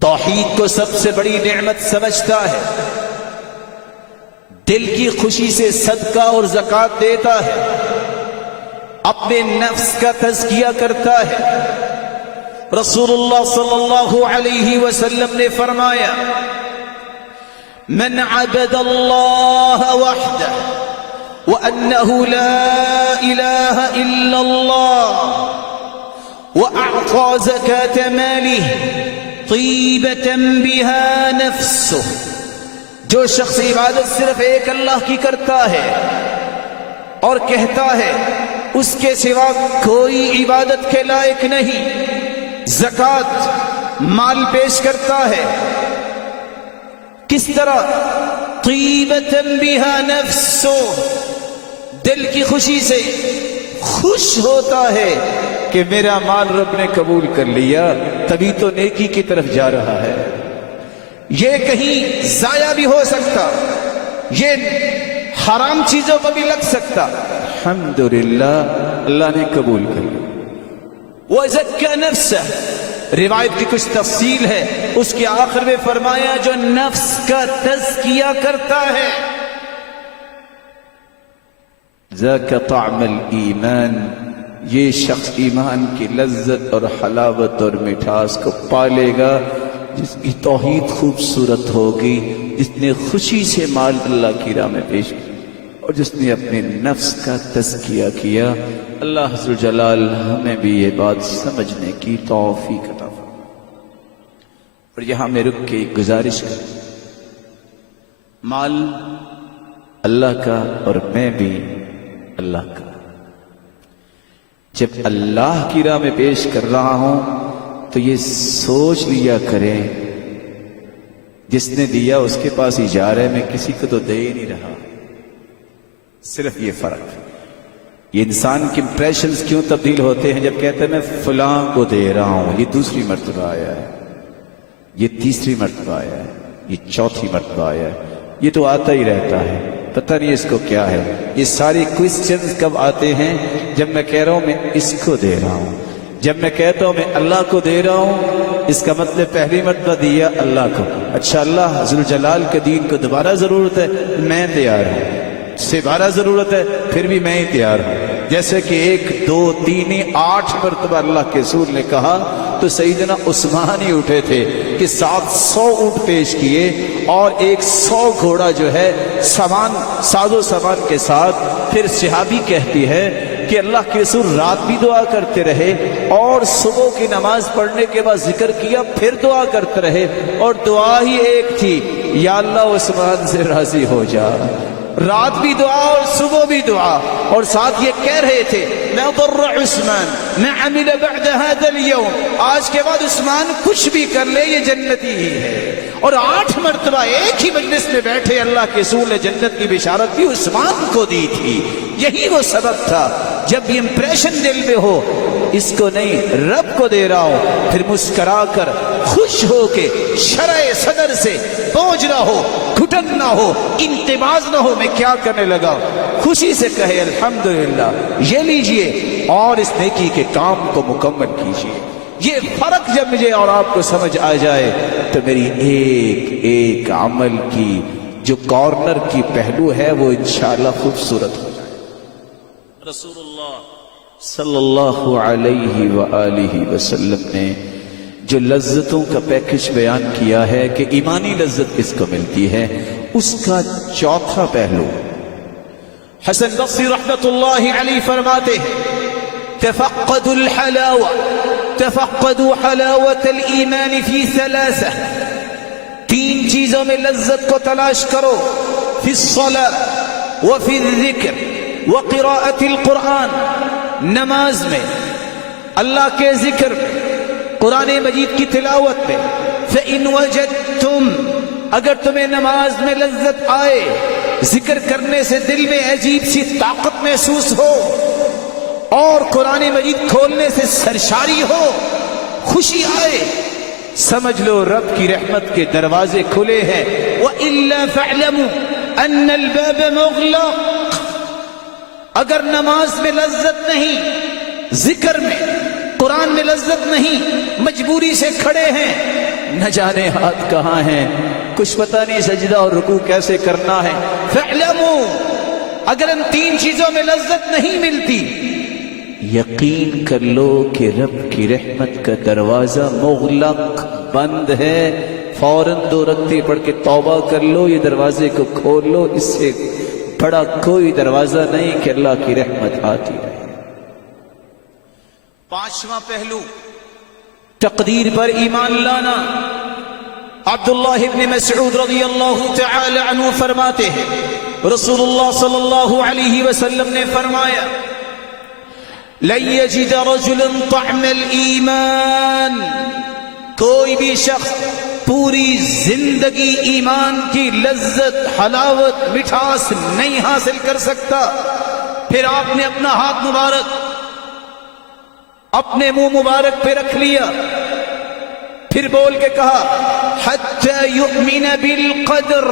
توحید کو سب سے بڑی نعمت سمجھتا ہے، دل کی خوشی سے صدقہ اور زکوٰۃ دیتا ہے، اپنے نفس کا تزکیہ کرتا ہے، رسول اللہ صلی اللہ علیہ وسلم نے فرمایا من عبد اللہ وحدہ وأنه لا إله إلا الله وأعطى زكاة ماله طيبة بها نفسه، جو شخص عبادت صرف ایک اللہ کی کرتا ہے اور کہتا ہے اس کے سوا کوئی عبادت کے لائق نہیں۔ زکوٰۃ مال پیش کرتا ہے، کس طرح؟ طیبۃ بہا نفسہ، دل کی خوشی سے خوش ہوتا ہے کہ میرا مال رب نے قبول کر لیا، تبھی تو نیکی کی طرف جا رہا ہے۔ یہ کہیں ضائع بھی ہو سکتا، یہ حرام چیزوں پر بھی لگ سکتا، الحمدللہ اللہ نے قبول کر لیا۔ وَزَكَّى نَفْسَهُ، روایت کی کچھ تفصیل ہے، اس کے آخر میں فرمایا جو نفس کا تزکیہ کرتا ہے، ذاک طعم الایمان، یہ شخص ایمان کی لذت اور حلاوت اور مٹھاس کو پالے گا، جس کی توحید خوبصورت ہوگی، جس نے خوشی سے مال اللہ کی راہ میں پیش کیا اور جس نے اپنے نفس کا تزکیہ کیا۔ اللہ عز و جلال ہمیں بھی یہ بات سمجھنے کی توفیق عطا فرمائے۔ اور یہاں میں رک کے ایک گزارش کروں، مال اللہ کا اور میں بھی اللہ کا۔ جب اللہ کی راہ میں پیش کر رہا ہوں تو یہ سوچ لیا کریں جس نے دیا اس کے پاس ہی جا رہے، میں کسی کو تو دے ہی نہیں رہا۔ صرف یہ فرق ہے۔ یہ انسان کے امپریشنز کیوں تبدیل ہوتے ہیں؟ جب کہتے ہیں میں فلاں کو دے رہا ہوں، یہ دوسری مرتبہ آیا ہے، یہ تیسری مرتبہ آیا ہے، یہ چوتھی مرتبہ آیا ہے، یہ تو آتا ہی رہتا ہے، پتہ نہیں اس کو کیا ہے۔ یہ ساری کوئسچنز کب آتے ہیں؟ جب میں کہہ رہا ہوں میں اس کو دے رہا ہوں، جب میں کہتا ہوں میں اللہ کو دے رہا ہوں، اس کا مطلب پہلی مرتبہ دیا اللہ کو، اچھا اللہ ذوالجلال کے دین کو دوبارہ ضرورت ہے، میں تیار ہوں، سے بارہ ضرورت ہے پھر بھی میں ہی تیار ہوں۔ جیسے کہ 1 2 3 8 مرتبہ اللہ کے رسول نے کہا تو سیدنا عثمان ہی اٹھے تھے کہ 700 اونٹ پیش کیے اور 100 گھوڑا جو ہے سامان، ساز و سامان کے ساتھ۔ پھر صحابی کہتی ہے کہ اللہ کے رسول رات بھی دعا کرتے رہے اور صبح کی نماز پڑھنے کے بعد ذکر کیا، پھر دعا کرتے رہے، اور دعا ہی ایک تھی، یا اللہ عثمان سے راضی ہو جا۔ رات بھی دعا اور صبح بھی دعا، اور ساتھ یہ کہہ رہے تھے لا ضر عثمان ما عمل بعد هذا اليوم، آج کے بعد عثمان کچھ بھی کر لے یہ جنتی ہی ہے۔ اور 8 مرتبہ ایک ہی مجلس میں بیٹھے اللہ کے رسول نے جنت کی بشارت بھی عثمان کو دی تھی۔ یہی وہ سبب تھا، جب بھی امپریشن دل میں ہو اس کو نہیں رب کو دے رہا ہوں، پھر مسکرا کر خوش ہو کے شرع صدر سے بوجھ نہ ہو، گھٹن نہ ہو، انتباز نہ ہو، میں کیا کرنے لگا، خوشی سے کہے الحمدللہ، یہ لیجئے اور اس نیکی کے کام کو مکمل کیجئے۔ یہ فرق جب مجھے اور آپ کو سمجھ آ جائے تو میری ایک ایک عمل کی جو کارنر کی پہلو ہے وہ انشاءاللہ خوبصورت ہو جائے۔ رسول اللہ صلی اللہ علیہ وآلہ وسلم نے جو لذتوں کا پیکج بیان کیا ہے کہ ایمانی لذت کس کو ملتی ہے، اس کا چوتھا پہلو حسن بصری رحمت اللہ علیہ فرماتے ہیں تفقدوا الحلاوہ، تفقدوا حلاوة الایمان فی 3 چیزوں میں لذت کو تلاش کرو، فی الصلاة وفی الذکر وقراءة القرآن، نماز میں، اللہ کے ذکر میں، قرآن مجید کی تلاوت میں۔ فَإِنْ وَجَدْتُمْ، اگر تمہیں نماز میں لذت آئے، ذکر کرنے سے دل میں عجیب سی طاقت محسوس ہو اور قرآن مجید کھولنے سے سرشاری ہو، خوشی آئے، سمجھ لو رب کی رحمت کے دروازے کھلے ہیں۔ وَإِلَّا فَاعْلَمُوا أَنَّ الْبَابَ مُغْلَقٌ، اگر نماز میں لذت نہیں، ذکر میں، قرآن میں لذت نہیں، مجبوری سے کھڑے ہیں، نہ جانے ہاتھ کہاں ہیں، کچھ پتہ نہیں سجدہ اور رکوع کیسے کرنا ہے۔ فَاعْلَمُوا، اگر ان 3 چیزوں میں لذت نہیں ملتی، یقین کر لو کہ رب کی رحمت کا دروازہ مغلق، بند ہے۔ فوراً 2 رکعتیں پڑھ کے توبہ کر لو، یہ دروازے کو کھول لو، اس سے بڑا کوئی دروازہ نہیں کہ اللہ کی رحمت آتی رہے۔ 5واں پہلو تقدیر پر ایمان لانا۔ عبداللہ ابن مسعود رضی اللہ تعالی عنہ فرماتے ہیں رسول اللہ صلی اللہ علیہ وسلم نے فرمایا لن يجد رجل طعم الایمان، کوئی بھی شخص پوری زندگی ایمان کی لذت، حلاوت، مٹھاس نہیں حاصل کر سکتا۔ پھر آپ نے اپنا ہاتھ مبارک اپنے منہ مبارک پہ رکھ لیا، پھر بول کے کہا حتی یؤمن بالقدر،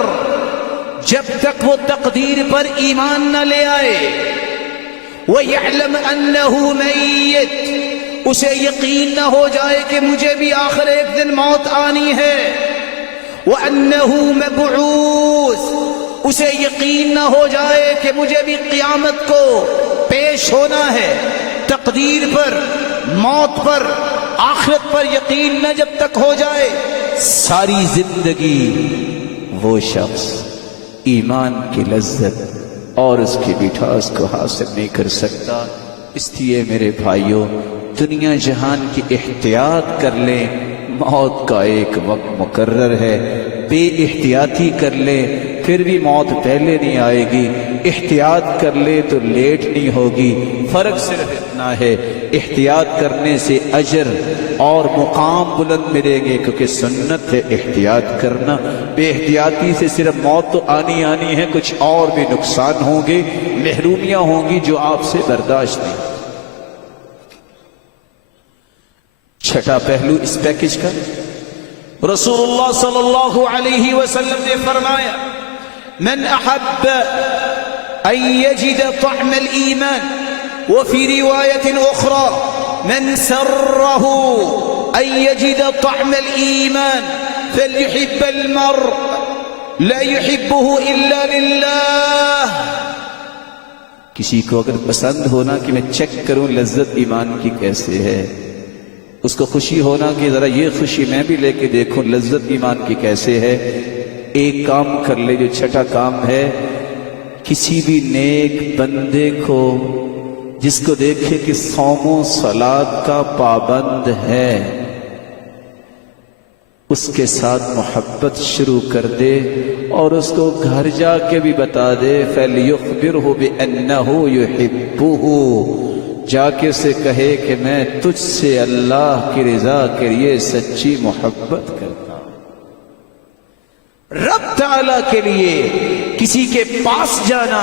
جب تک وہ تقدیر پر ایمان نہ لے آئے، وَيَعْلَمْ أَنَّهُ مَيِّتٌ، اسے یقین نہ ہو جائے کہ مجھے بھی آخر ایک دن موت آنی ہے، وَأَنَّهُ مَبْعُوثٌ، اسے یقین نہ ہو جائے کہ مجھے بھی قیامت کو پیش ہونا ہے۔ تقدیر پر، موت پر، آخرت پر یقین نہ جب تک ہو جائے، ساری زندگی وہ شخص ایمان کی لذت اور اس کی مٹھاس کو حاصل نہیں کر سکتا۔ اس لیے میرے بھائیوں، دنیا جہان کی احتیاط کر لیں، موت کا ایک وقت مقرر ہے۔ بے احتیاطی کر لیں پھر بھی موت پہلے نہیں آئے گی، احتیاط کر لے تو لیٹ نہیں ہوگی۔ فرق صرف اتنا ہے، احتیاط کرنے سے اجر اور مقام بلند ملیں گے، کیونکہ سنت ہے احتیاط کرنا۔ بے احتیاطی سے صرف موت تو آنی ہے، کچھ اور بھی نقصان ہوں گے، محرومیاں ہوں گی جو آپ سے برداشت نہیں۔ چھٹا پہلو اس پیکج کا، رسول اللہ صلی اللہ علیہ وسلم نے فرمایا من احب ان یجد طعم الایمان، وفی روایت اخرى من سره ان یجد طعم الایمان فلیحب المرء لا يحبه الا للہ۔ کسی کو اگر پسند ہونا کہ میں چیک کروں لذت ایمان کی کیسے ہے، اس کو خوشی ہونا کہ ذرا یہ خوشی میں بھی لے کے دیکھوں لذت ایمان کی کیسے ہے، ایک کام کر لے جو چھٹا کام ہے، کسی بھی نیک بندے کو جس کو دیکھے کہ صوم و صلات کا پابند ہے، اس کے ساتھ محبت شروع کر دے اور اس کو گھر جا کے بھی بتا دے فَلْيُخْبِرْهُ بِأَنَّهُ يُحِبُّهُ، جا کے اسے کہے کہ میں تجھ سے اللہ کی رضا کے لیے سچی محبت کرتا ہوں۔ رب تعالیٰ کے لیے کسی کے پاس جانا،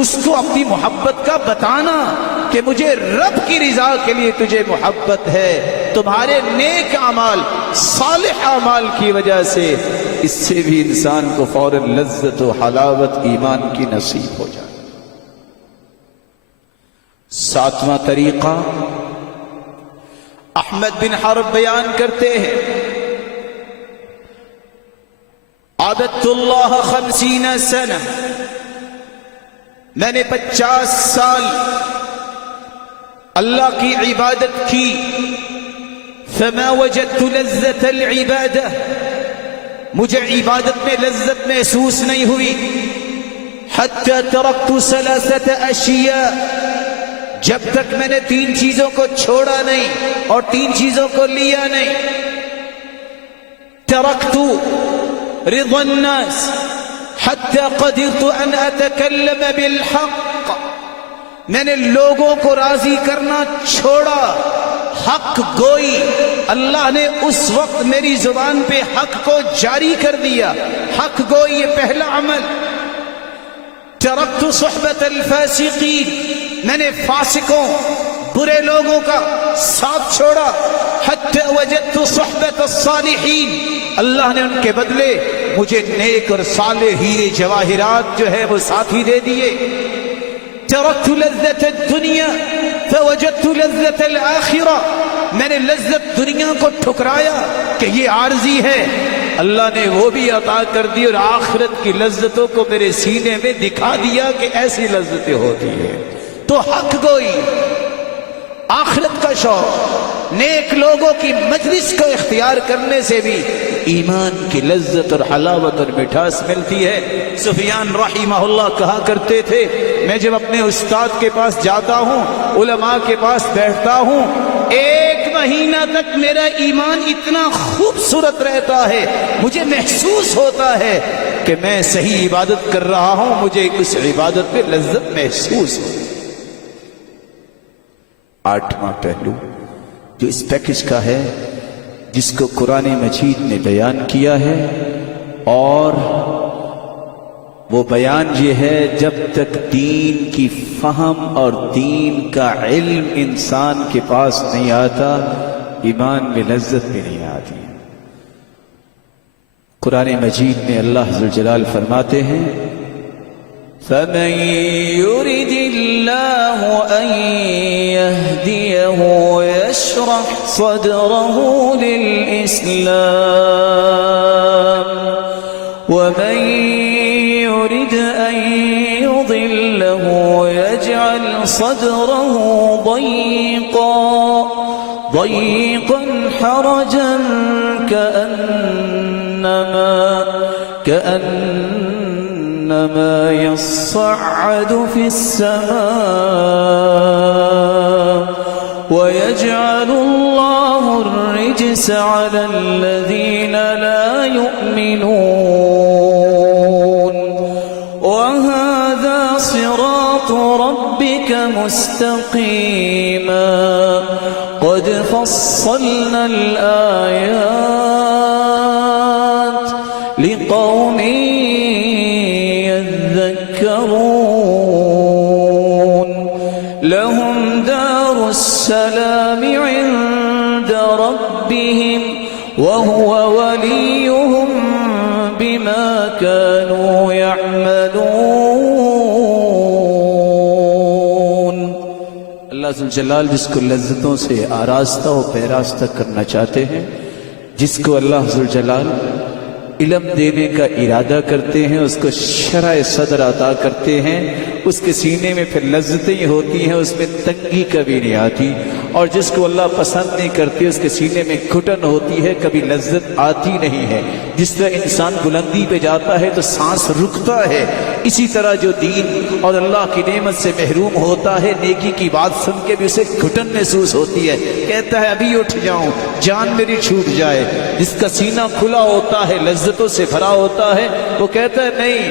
اس کو اپنی محبت کا بتانا کہ مجھے رب کی رضا کے لیے تجھے محبت ہے، تمہارے نیک اعمال، صالح اعمال کی وجہ سے، اس سے بھی انسان کو فوراً لذت و حلاوت ایمان کی نصیب ہو جائے۔ ساتواں طریقہ احمد بن حرب بیان کرتے ہیں، عبدت اللہ 50 سنہ، میں نے 50 سال اللہ کی عبادت کی، فما وجدت لذت العبادہ، مجھے عبادت میں لذت محسوس نہیں ہوئی، حتی ترکت 3 اشیاء، جب تک میں نے 3 چیزوں کو چھوڑا نہیں اور 3 چیزوں کو لیا نہیں۔ ترکت رضا الناس حتی قدرت ان اتکلم بالحق، میں نے لوگوں کو راضی کرنا چھوڑا، حق گوئی، اللہ نے اس وقت میری زبان پہ حق کو جاری کر دیا، حق گوئی یہ پہلا عمل۔ ترکت صحبت الفاسقین، میں نے فاسقوں، برے لوگوں کا ساتھ چھوڑا، حتی وجدت صحبت الصالحین، اللہ نے ان کے بدلے مجھے نیک اور صالح ہیرے جواہرات جو ہے وہ ساتھی دے دیے۔ ترکت لذت الدنیا فوجدت لذت الآخرہ، میں نے لذت دنیا کو ٹھکرایا کہ یہ عارضی ہے، اللہ نے وہ بھی عطا کر دی اور آخرت کی لذتوں کو میرے سینے میں دکھا دیا کہ ایسی لذتیں ہوتی ہیں۔ تو حق گوئی، آخرت کا شوق، نیک لوگوں کی مجلس کو اختیار کرنے سے بھی ایمان کی لذت اور حلاوت اور مٹھاس ملتی ہے۔ سفیان رحمہ اللہ کہا کرتے تھے، میں جب اپنے استاد کے پاس جاتا ہوں، علماء کے پاس بیٹھتا ہوں، 1 مہینہ تک میرا ایمان اتنا خوبصورت رہتا ہے، مجھے محسوس ہوتا ہے کہ میں صحیح عبادت کر رہا ہوں، مجھے اس عبادت میں لذت محسوس ہوتی ہے۔ 8واں پہلو جو اس پیکج کا ہے، جس کو قرآن مجید نے بیان کیا ہے، اور وہ بیان یہ ہے جب تک دین کی فہم اور دین کا علم انسان کے پاس نہیں آتا، ایمان میں لذت بھی نہیں آتی۔ قرآن مجید میں اللہ ذوالجلال فرماتے ہیں فَمَن يُرِدِ اللَّهُ أَن يَهْدِيَهُ يَشْرَحْ صَدْرَهُ لِلْإِسْلَامِ وَمَن يُرِدْ أَن يُضِلَّهُ يَجْعَلْ صَدْرَهُ ضَيِّقًا حَرَجًا كأنما يصعد في السماء ويجعل الله الرجس على الذين لا يؤمنون وهذا صراط ربك مستقيما قد فصلنا الآيات لقوم يذكرون لهم دار السلام عند ربهم وهو وليهم بما كانوا يعملون۔ اللہ ذوالجلال جس کو لذتوں سے آراستہ و پیراستہ کرنا چاہتے ہیں، جس کو اللہ ذوالجلال علم دینے کا ارادہ کرتے ہیں، اس کو شرح صدر عطا کرتے ہیں، اس کے سینے میں پھر لذتیں ہوتی ہیں، اس میں تنگی کبھی نہیں آتی، اور جس کو اللہ پسند نہیں کرتے اس کے سینے میں گھٹن ہوتی ہے، کبھی لذت آتی نہیں ہے۔ جس طرح انسان بلندی پہ جاتا ہے تو سانس رکتا ہے، اسی طرح جو دین اور اللہ کی نعمت سے محروم ہوتا ہے، نیکی کی بات سن کے بھی اسے گھٹن محسوس ہوتی ہے، کہتا ہے ابھی اٹھ جاؤں، جان میری چھوٹ جائے۔ جس کا سینہ کھلا ہوتا ہے، لذتوں سے بھرا ہوتا ہے، وہ کہتا ہے نہیں،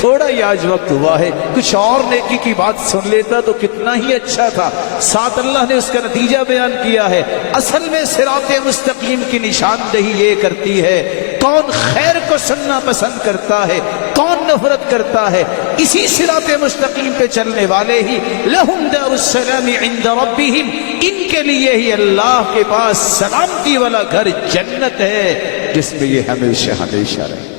تھوڑا ہی آج وقت ہوا ہے، کچھ اور نیکی کی بات سن لیتا تو کتنا ہی اچھا تھا۔ ساتھ اللہ نے اس کا نتیجہ بیان کیا ہے۔ اصل میں صراط مستقیم کی نشاندہی یہ کرتی ہے کون خیر کو سننا پسند کرتا ہے، کون نفرت کرتا ہے۔ اسی صراط مستقیم پہ چلنے والے ہی لہم دار السلام عند ربہم، ان کے لیے ہی اللہ کے پاس سلامتی والا گھر جنت ہے، جس میں یہ ہمیشہ ہمیشہ رہے۔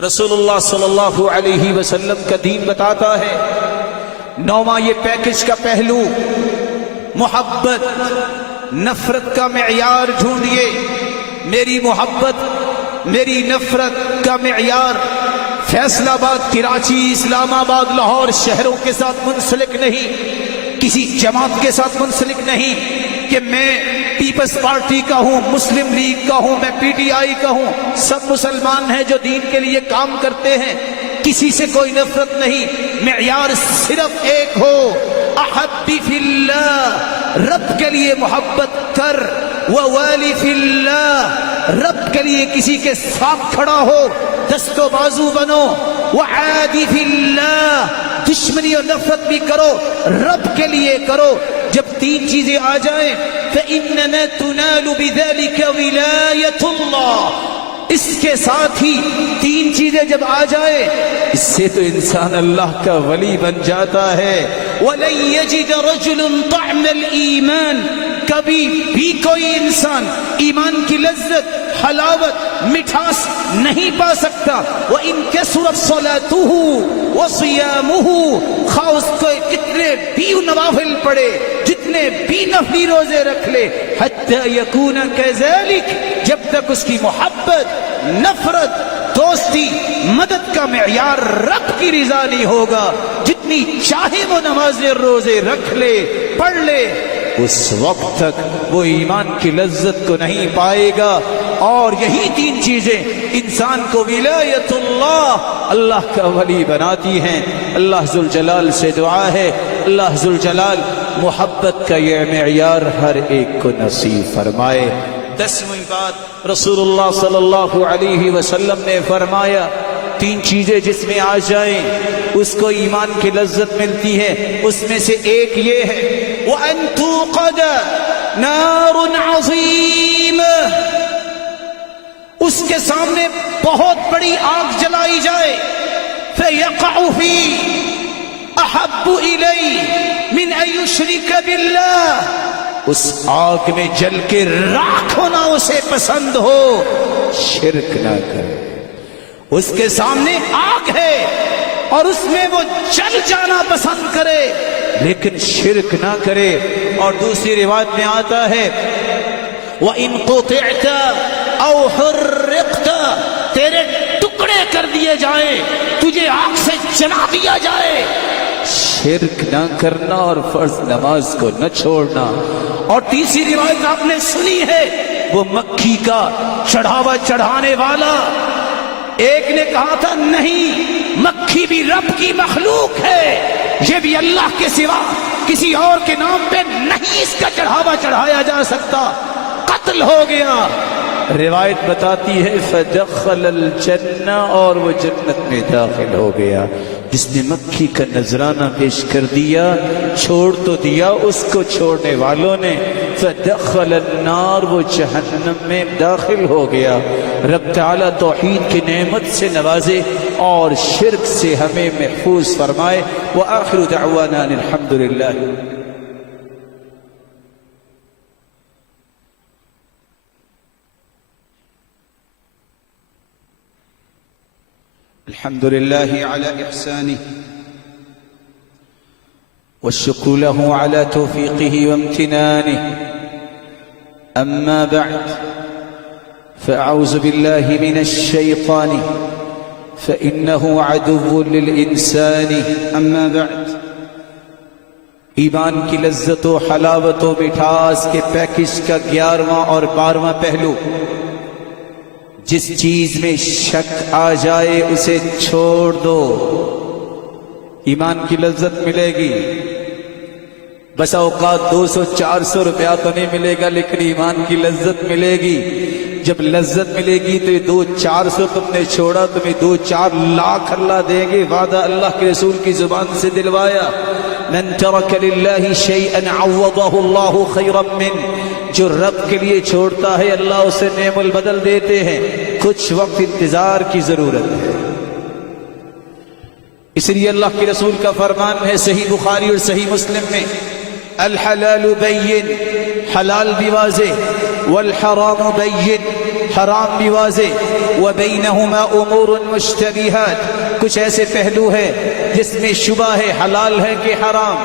رسول اللہ صلی اللہ علیہ وسلم کا دین بتاتا ہے، 9واں یہ پیکج کا پہلو محبت، نفرت کا معیار ڈھونڈیے۔ میری محبت، میری نفرت کا معیار فیصل آباد، کراچی، اسلام آباد، لاہور شہروں کے ساتھ منسلک نہیں، کسی جماعت کے ساتھ منسلک نہیں کہ میں پیپلز پارٹی کا ہوں، مسلم لیگ کا ہوں، میں پی ٹی آئی کا ہوں۔ سب مسلمان ہیں جو دین کے لیے کام کرتے ہیں، کسی سے کوئی نفرت نہیں۔ معیار صرف ایک ہو، احبی فی اللہ، رب کے لیے محبت کر، ووالی فی اللہ، رب کے لیے کسی کے ساتھ کھڑا ہو، دست و بازو بنو، وعادی فی اللہ، دشمنی اور نفرت بھی کرو، رب کے لیے کرو۔ جب تین چیزیں آ جائیں فإنما تنال بذلك ولایت اللہ، اس کے ساتھ ہی تین چیزیں جب آ جائے اس سے تو انسان اللہ کا ولی بن جاتا ہے۔ وَلَن يَجِدَ رَجُلٌ طَعْمَ الْإِيمَانِ، کبھی بھی کوئی انسان ایمان کی لذت، حلاوت، مٹھاس نہیں پا سکتا۔ وَإِن كَثُرَتْ صَلَاتُهُ وَصِيَامُهُ، خواہ اس کو کتنے بھی نوافل پڑھے، جتنے بھی نفلی روزے رکھ لے، حَتَّى يَكُونَ كَذَلِكَ، جب تک اس کی محبت، نفرت، دوستی، مدد کا معیار رب کی رضا نہیں ہوگا، جتنی چاہے وہ نمازیں روزے رکھ لے، پڑھ لے، اس وقت تک وہ ایمان کی لذت کو نہیں پائے گا۔ اور یہی تین چیزیں انسان کو ولایت اللہ، اللہ کا ولی بناتی ہیں۔ اللہ ذوالجلال سے دعا ہے اللہ ذوالجلال محبت کا یہ معیار ہر ایک کو نصیب فرمائے۔ 10ویں بات، رسول اللہ صلی اللہ علیہ وسلم نے فرمایا تین چیزیں جس میں آ جائیں اس کو ایمان کی لذت ملتی ہے. اس میں سے ایک یہ ہے وَأَن تُوقَدَ نَارٌ عَظِيمٌ، اس کے سامنے بہت بڑی آگ جلائی جائے. فَيَقَعُ فِي أَحَبُّ إِلَيْهِ مِنْ أَن يُشْرِكَ بِاللَّهِ، اس آگ میں جل کے راکھ ہونا اسے پسند ہو، شرک نہ کرے. اس کے سامنے آگ ہے اور اس میں وہ جل جانا پسند کرے لیکن شرک نہ کرے. اور دوسری روایت میں آتا ہے وَإِن قُطِعْتَ أَوْ حُرِّقْتَ، تیرے ٹکڑے کر دیے جائیں، تجھے آگ سے جلا دیا جائے، شرک نہ کرنا اور فرض نماز کو نہ چھوڑنا. اور تیسری روایت آپ نے سنی ہے، وہ مکھی کا چڑھاوا چڑھانے والا ایک نے کہا تھا نہیں، مکھی بھی رب کی مخلوق ہے، یہ بھی اللہ کے سوا کسی اور کے نام پہ نہیں اس کا چڑھاوا چڑھایا جا سکتا. قتل ہو گیا. روایت بتاتی ہے فدخل الجنہ، اور وہ جنت میں داخل ہو گیا. جس نے مکھی کا نذرانہ پیش کر دیا، چھوڑ تو دیا، اس کو چھوڑنے والوں نے فدخل النار، وہ جہنم میں داخل ہو گیا. رب تعالیٰ توحید کی نعمت سے نوازے اور شرک سے ہمیں محفوظ فرمائے. وآخر دعوانا ان الحمد للہ. الحمد لله على إحسانه والشكر له على توفيقه وامتنانه. أما بعد فأعوذ بالله من الشيطان فإنه عدو للإنسان. أما بعد، ایمان کی لذت و حلاوت و مٹھاس کے پیکج کا 11واں اور 12واں پہلو، جس چیز میں شک آ جائے اسے چھوڑ دو، ایمان کی لذت ملے گی. بس اوقات 200-400 روپیہ تو نہیں ملے گا لیکن ایمان کی لذت ملے گی. جب لذت ملے گی تو یہ 200-400 تم نے چھوڑا، تمہیں 2-4 لاکھ اللہ دیں گے. وعدہ اللہ کے رسول کی زبان سے دلوایا. من ترک للہ شیئا عوضہ اللہ خیرا من، جو رب کے لیے چھوڑتا ہے اللہ اسے نعم البدل دیتے ہیں. کچھ وقت انتظار کی ضرورت ہے. اس لیے اللہ کے رسول کا فرمان ہے صحیح بخاری اور صحیح مسلم میں، الحلال بین، حلال بھی واضح، والحرام بین، حرام بھی واضح، وبینہما امور مشتبہات، کچھ ایسے پہلو ہیں جس میں شبہ ہے حلال ہے کہ حرام.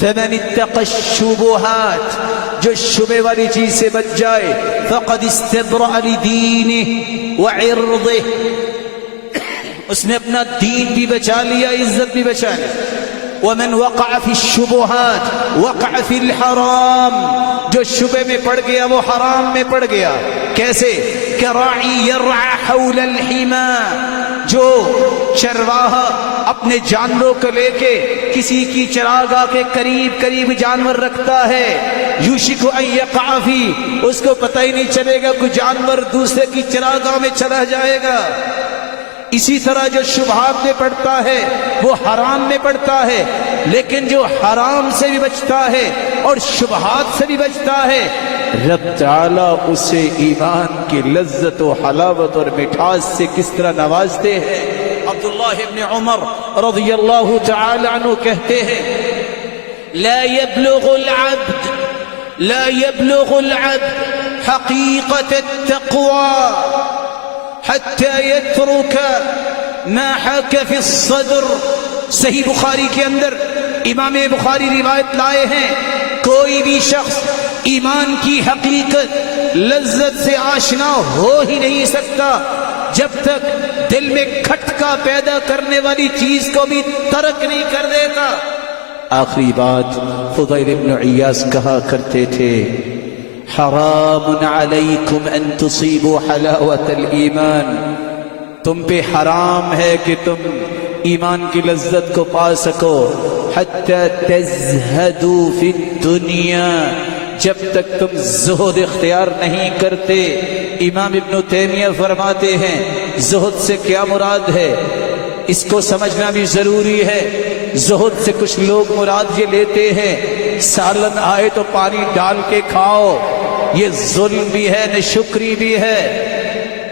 فمن اتقى الشبهات، جو شبہ والی چیز سے بچ جائے، فقد استبرأ لدینہ وعرضہ، اس نے اپنا دین بھی بچا لیا، عزت بھی بچا لی. ومن وقع في الشبهات وقع في الحرام، جو شبہ میں پڑ گیا وہ حرام میں پڑ گیا. کیسے؟ كراعي يرعى حول الحمى، جو چرواہا اپنے جانوروں کو لے کے کسی کی چراگاہ کے قریب جانور رکھتا ہے، یوشک ان یقع فی، اس کو پتہ ہی نہیں چلے گا کوئی جانور دوسرے کی چراگاہ میں چلا جائے گا. اسی طرح جو شبہات میں پڑتا ہے وہ حرام میں پڑتا ہے، لیکن جو حرام سے بھی بچتا ہے اور شبہات سے بھی بچتا ہے، رب تعالیٰ اسے ایمان کی لذت و حلاوت اور مٹھاس سے کس طرح نوازتے ہیں. عبداللہ ابن عمر رضی اللہ تعالی عنہ کہتے ہیں لا يبلغ العبد حقیقت التقوى حتى يترك ما حاك في الصدر. صحیح بخاری کے اندر امام بخاری روایت لائے ہیں، کوئی بھی شخص ایمان کی حقیقت لذت سے آشنا ہو ہی نہیں سکتا جب تک دل میں کھٹکا پیدا کرنے والی چیز کو بھی ترک نہیں کر دیتا. آخری بات فضیل بن عیاض کہا کرتے تھے حرام علیکم ان تصیبوا حلاوت الایمان، تم پہ حرام ہے کہ تم ایمان کی لذت کو پا سکو. حتی تزہدوا فی الدنیا، جب تک تم زہد اختیار نہیں کرتے. امام ابن تیمیہ فرماتے ہیں زہد سے کیا مراد ہے، اس کو سمجھنا بھی ضروری ہے. زہد سے کچھ لوگ مراد یہ لیتے ہیں سالن آئے تو پانی ڈال کے کھاؤ، یہ ظلم بھی ہے ناشکری بھی ہے.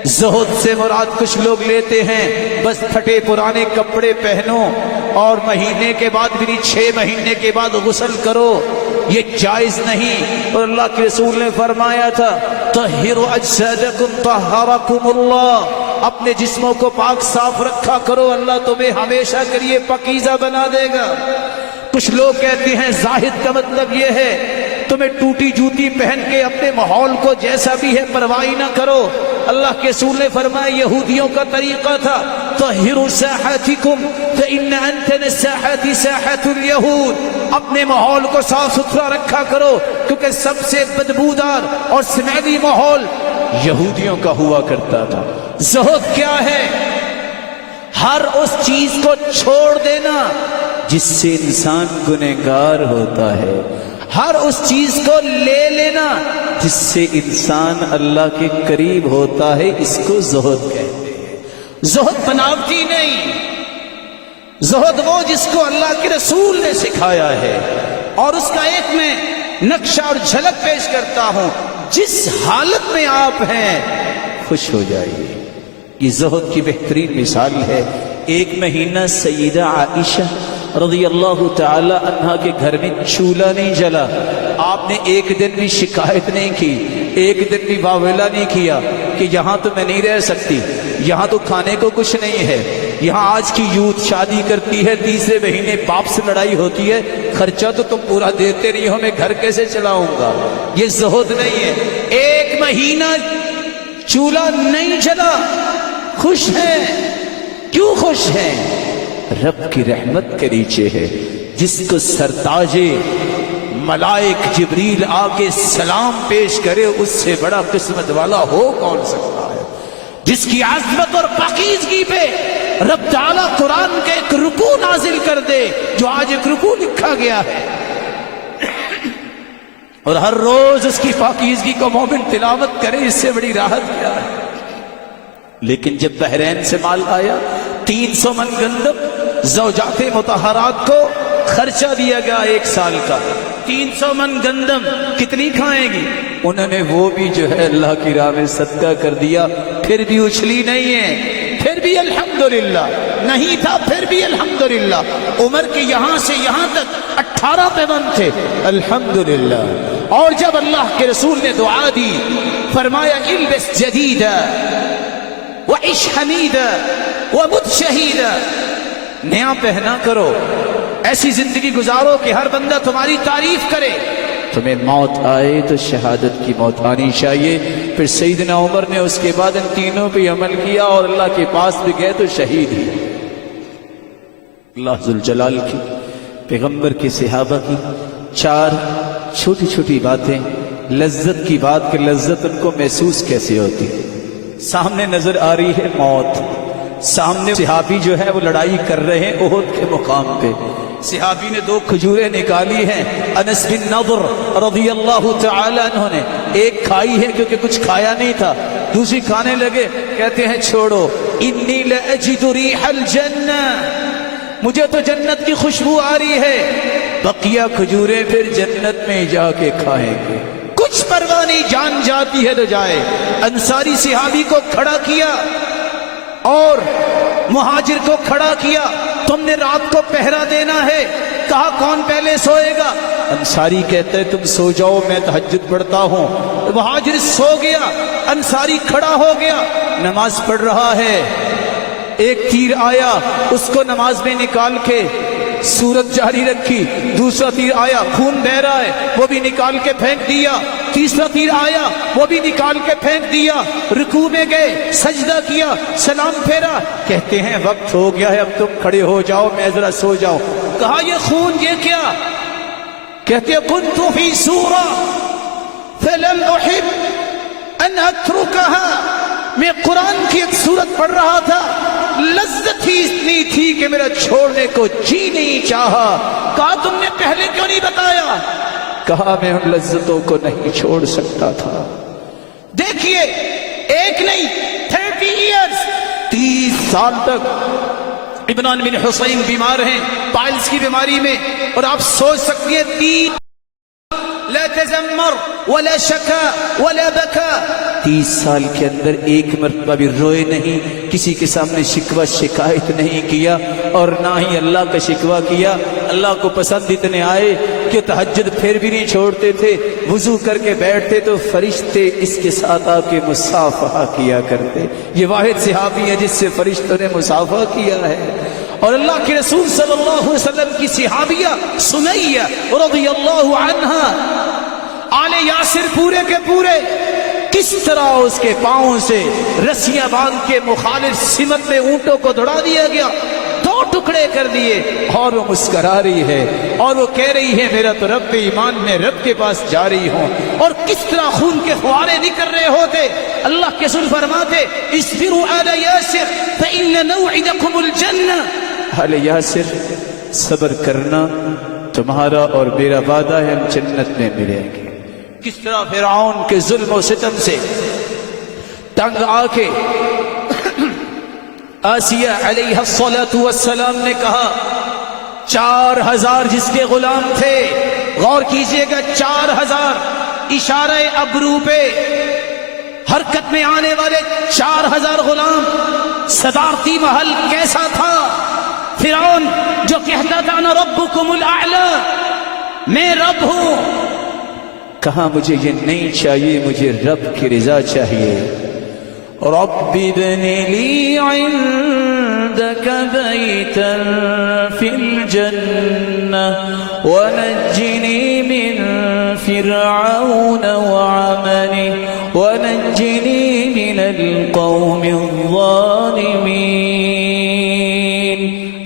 زہد سے مراد کچھ لوگ لیتے ہیں بس پھٹے پرانے کپڑے پہنو اور مہینے کے بعد بھی 6 مہینے کے بعد غسل کرو، یہ جائز نہیں. اور اللہ کے رسول نے فرمایا تھا طہروا اجسادکم طہرکم اللہ، اپنے جسموں کو پاک صاف رکھا کرو، اللہ تمہیں ہمیشہ کے لیے پاکیزہ بنا دے گا. کچھ لوگ کہتے ہیں زاہد کا مطلب یہ ہے تمہیں ٹوٹی جوتی پہن کے اپنے ماحول کو جیسا بھی ہے پرواہ نہ کرو. اللہ کے رسول نے فرمایا یہودیوں کا طریقہ تھا طہروا ساحتکم فإن أنتن الساحات ساحت اليہود، اپنے ماحول کو صاف ستھرا رکھا کرو کیونکہ سب سے بدبودار اور سمیدی ماحول یہودیوں کا ہوا کرتا تھا. زہد کیا ہے؟ ہر اس چیز کو چھوڑ دینا جس سے انسان گنہگار ہوتا ہے، ہر اس چیز کو لے لینا جس سے انسان اللہ کے قریب ہوتا ہے، اس کو زہد کہتے ہیں. زہد بناوٹی نہیں، زہد وہ جس کو اللہ کے رسول نے سکھایا ہے. اور اس کا ایک میں نقشہ اور جھلک پیش کرتا ہوں، جس حالت میں آپ ہیں خوش ہو جائیے. یہ زہد کی بہترین مثال ہے. ایک مہینہ سیدہ عائشہ رضی اللہ تعالی عنہا کے گھر میں چولہا نہیں جلا. آپ نے ایک دن بھی شکایت نہیں کی، ایک دن بھی واویلا نہیں کیا کہ یہاں تو میں نہیں رہ سکتی، یہاں تو کھانے کو کچھ نہیں ہے. یہاں آج کی یوتھ شادی کرتی ہے، تیسرے مہینے باپ سے لڑائی ہوتی ہے، خرچہ تو تم پورا دیتے نہیں ہو، میں گھر کیسے چلاؤں گا. یہ زہد نہیں ہے. ایک مہینہ چولہا نہیں جلا، خوش ہیں. کیوں خوش ہیں؟ رب کی رحمت کے نیچے ہے. جس کو سرتاج ملائک جبریل آگے سلام پیش کرے اس سے بڑا قسمت والا ہو کون سکتا ہے. جس کی عظمت اور پاکیزگی پہ رب تعالیٰ قرآن کے ایک رکوع نازل کر دے، جو آج ایک رکوع لکھا گیا ہے، اور ہر روز اس کی پاکیزگی کو مومن تلاوت کرے، اس سے بڑی راحت کیا ہے. لیکن جب بحرین سے مال آیا 300 من گندم زوجات مطہرات کو خرچہ دیا گیا 1 سال کا. 300 من گندم کتنی کھائیں گی؟ انہوں نے وہ بھی جو ہے اللہ کی راہ میں صدقہ کر دیا، پھر بھی اچھلی نہیں ہے، پھر بھی الحمدللہ. نہیں تھا پھر بھی الحمدللہ. عمر کے یہاں سے یہاں تک 18 پیوند تھے، الحمدللہ. اور جب اللہ کے رسول نے دعا دی، فرمایا البس جدیدا وعش حمیدا ومت شہیدا، نیا پہنا کرو، ایسی زندگی گزارو کہ ہر بندہ تمہاری تعریف کرے. تمہیں موت آئے تو شہادت کی موت آنی چاہیے. پھر سیدنا عمر نے اس کے بعد ان تینوں پہ عمل کیا اور اللہ کے پاس بھی گئے تو شہید ہی. اللہ ذوالجلال کی، پیغمبر کے صحابہ کی 4 چھوٹی چھوٹی باتیں، لذت کی بات کہ لذت ان کو محسوس کیسے ہوتی. سامنے نظر آ رہی ہے موت، سامنے صحابی جو ہے وہ لڑائی کر رہے ہیں احد کے مقام پہ. صحابی نے 2 کھجوریں نکالی ہیں. انس بن نضر رضی اللہ تعالی عنہ نے ایک کھائی ہے کیونکہ کچھ کھایا نہیں تھا، دوسری کھانے لگے. کہتے ہیں چھوڑو، انی لاجد ریح الجنہ، مجھے تو جنت کی خوشبو آ رہی ہے. بقیہ کھجوریں پھر جنت میں جا کے کھائیں گے. کچھ پرواہ نہیں، جان جاتی ہے تو جائے. انصاری صحابی کو کھڑا کیا اور مہاجر کو کھڑا کیا. تم نے رات کو پہرا دینا ہے. کہا کون پہلے سوئے گا؟ انصاری کہتا ہے تم سو جاؤ، میں تہجد پڑھتا ہوں. مہاجر سو گیا، انصاری کھڑا ہو گیا، نماز پڑھ رہا ہے. ایک تیر آیا، اس کو نماز میں نکال کے سورت جاری رکھی. دوسرا تیر آیا، خون بہ رہا ہے، وہ بھی نکال کے پھینک دیا. تیسرا تیر آیا، وہ بھی نکال کے پھینک دیا. رکوع میں گئے، سجدہ کیا، سلام پھیرا. کہتے ہیں وقت ہو گیا ہے، اب تم کھڑے ہو جاؤ، میں ذرا سو جاؤں. کہا یہ خون یہ کیا؟ کہتے ہیں کنت فی سورہ فلم احب ان اترکها، میں قرآن کی ایک سورت پڑھ رہا تھا، لذت ہی اتنی تھی کہ میرا چھوڑنے کو جی نہیں چاہا. کہا تم نے پہلے کیوں نہیں بتایا؟ کہا میں ان لذتوں کو نہیں چھوڑ سکتا تھا. دیکھیے ایک نہیں 30 ایئرز 30 سال تک عمران بن حسین بیمار ہیں پائلز کی بیماری میں, اور آپ سوچ سکتی ہیں لا تزمر ولا شکا ولا بکا, 30 سال کے اندر ایک مرتبہ بھی روئے نہیں, کسی کے سامنے شکوہ شکایت نہیں کیا, اور نہ ہی اللہ کا شکوہ کیا. اللہ کو پسند اتنے آئے کہ تہجد پھر بھی نہیں چھوڑتے تھے, وضو کر کے بیٹھتے تو فرشتے اس کے ساتھ آ کے مصافحہ کیا کرتے. یہ واحد صحابی ہے جس سے فرشتوں نے مصافحہ کیا ہے. اور اللہ کے رسول صلی اللہ علیہ وسلم کی صحابیہ سمیہ رضی اللہ عنہا, آل یاسر پورے کے پورے کس طرح اس کے پاؤں سے رسیاں باندھ کے مخالف سمت میں اونٹوں کو دوڑا دیا گیا, 2 ٹکڑے کر دیے, اور وہ مسکرا رہی ہے اور وہ کہہ رہی ہے میرا تو رب ایمان میں رب کے پاس جا رہی ہوں. اور کس طرح خون کے فوارے نکل رہے ہوتے. اللہ کے رسول فرماتے اصبروا آل یاسر فإن موعدکم الجنہ, آل یاسر صبر کرنا, تمہارا اور میرا وعدہ ہے ہم جنت میں ملیں گے. کس طرح فرعون کے ظلم و ستم سے تنگ آ کے آسیہ علیہ السلام نے کہا 4000 جس کے غلام تھے, غور کیجئے گا 4000, اشارہ ابرو پہ حرکت میں آنے والے 4000 غلام. صدارتی محل کیسا تھا؟ فرعون جو کہتا تھا انا ربکم الاعلی, میں رب ہوں, کہا مجھے یہ نہیں چاہیے, مجھے رب کی رضا چاہیے. رب ابن لی عندک بیتا فی الجنہ ونجنی من فرعون وعمله ونجنی من القوم الظالمین.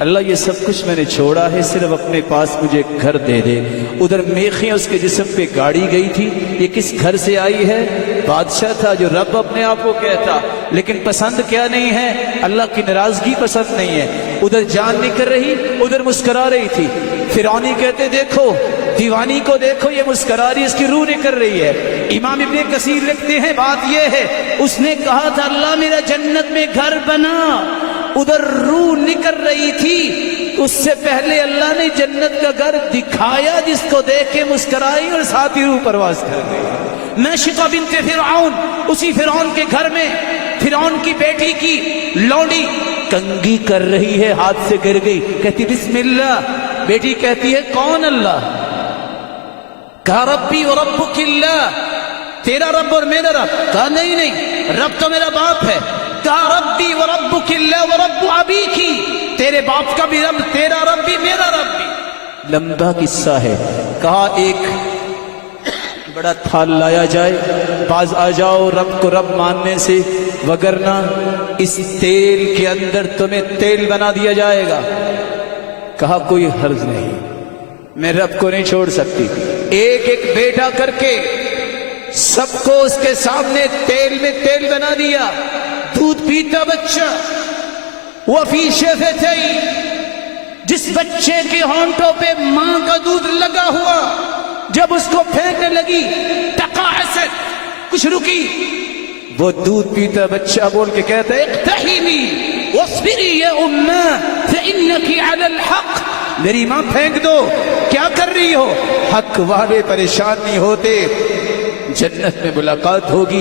اللہ یہ سب کچھ میں نے چھوڑا ہے, صرف اپنے پاس مجھے گھر دے دے. ادھر میخیاں اس کے جسم پہ گاڑی گئی تھی, یہ کس گھر سے آئی ہے؟ بادشاہ تھا جو رب اپنے آپ کو کہتا, لیکن پسند کیا نہیں ہے؟ اللہ کی ناراضگی پسند نہیں ہے. ادھر جان نکل رہی, ادھر مسکرا رہی تھی. فرعونی کہتے دیکھو دیوانی کو دیکھو, یہ مسکرا رہی, اس کی روح نکل رہی ہے. امام ابن کثیر لکھتے ہیں بات یہ ہے اس نے کہا تھا اللہ میرا جنت میں گھر بنا, ادھر روح نکل رہی تھی. اس سے پہلے اللہ نے جنت کا گھر دکھایا جس کو دیکھ کے مسکرائی اور ساتھ ہی روح پرواز کر گئی. میشقہ بنت فرعون, اسی فرعون کے گھر میں فرعون کی بیٹی کی لونڈی کنگھی کر رہی ہے, ہاتھ سے گر گئی, کہتی بسم اللہ. بیٹی کہتی ہے کون اللہ؟ کہا ربی و ربک اللہ, تیرا رب اور میرا رب. کہا نہیں نہیں, رب تو میرا باپ ہے. کہا ربی و ربک اللہ و رب ابیکی, تیرے باپ کا بھی رب, تیرا رب بھی, میرا رب بھی. لمبا قصہ ہے. کہا ایک بڑا تھال لایا جائے, باز آ جاؤ رب کو رب ماننے سے, وگرنہ اس تیل کے اندر تمہیں تیل بنا دیا جائے گا. کہا کوئی حرج نہیں, میں رب کو نہیں چھوڑ سکتی. ایک ایک بیٹا کر کے سب کو اس کے سامنے تیل میں تیل بنا دیا. دودھ پیتا بچہ, وفی شفتیہ, جس بچے کے ہونٹوں پہ ماں کا دودھ لگا ہوا, جب اس کو پھینکنے لگی تقاعست, کچھ رکی, وہ دودھ پیتا بچہ بول کے کہتا ہے اقتحمی واصبری یا اماں فانکی علی الحق. میری ماں پھینک دو, کیا کر رہی ہو؟ حق والے پریشان نہیں ہوتے, جنت میں ملاقات ہوگی.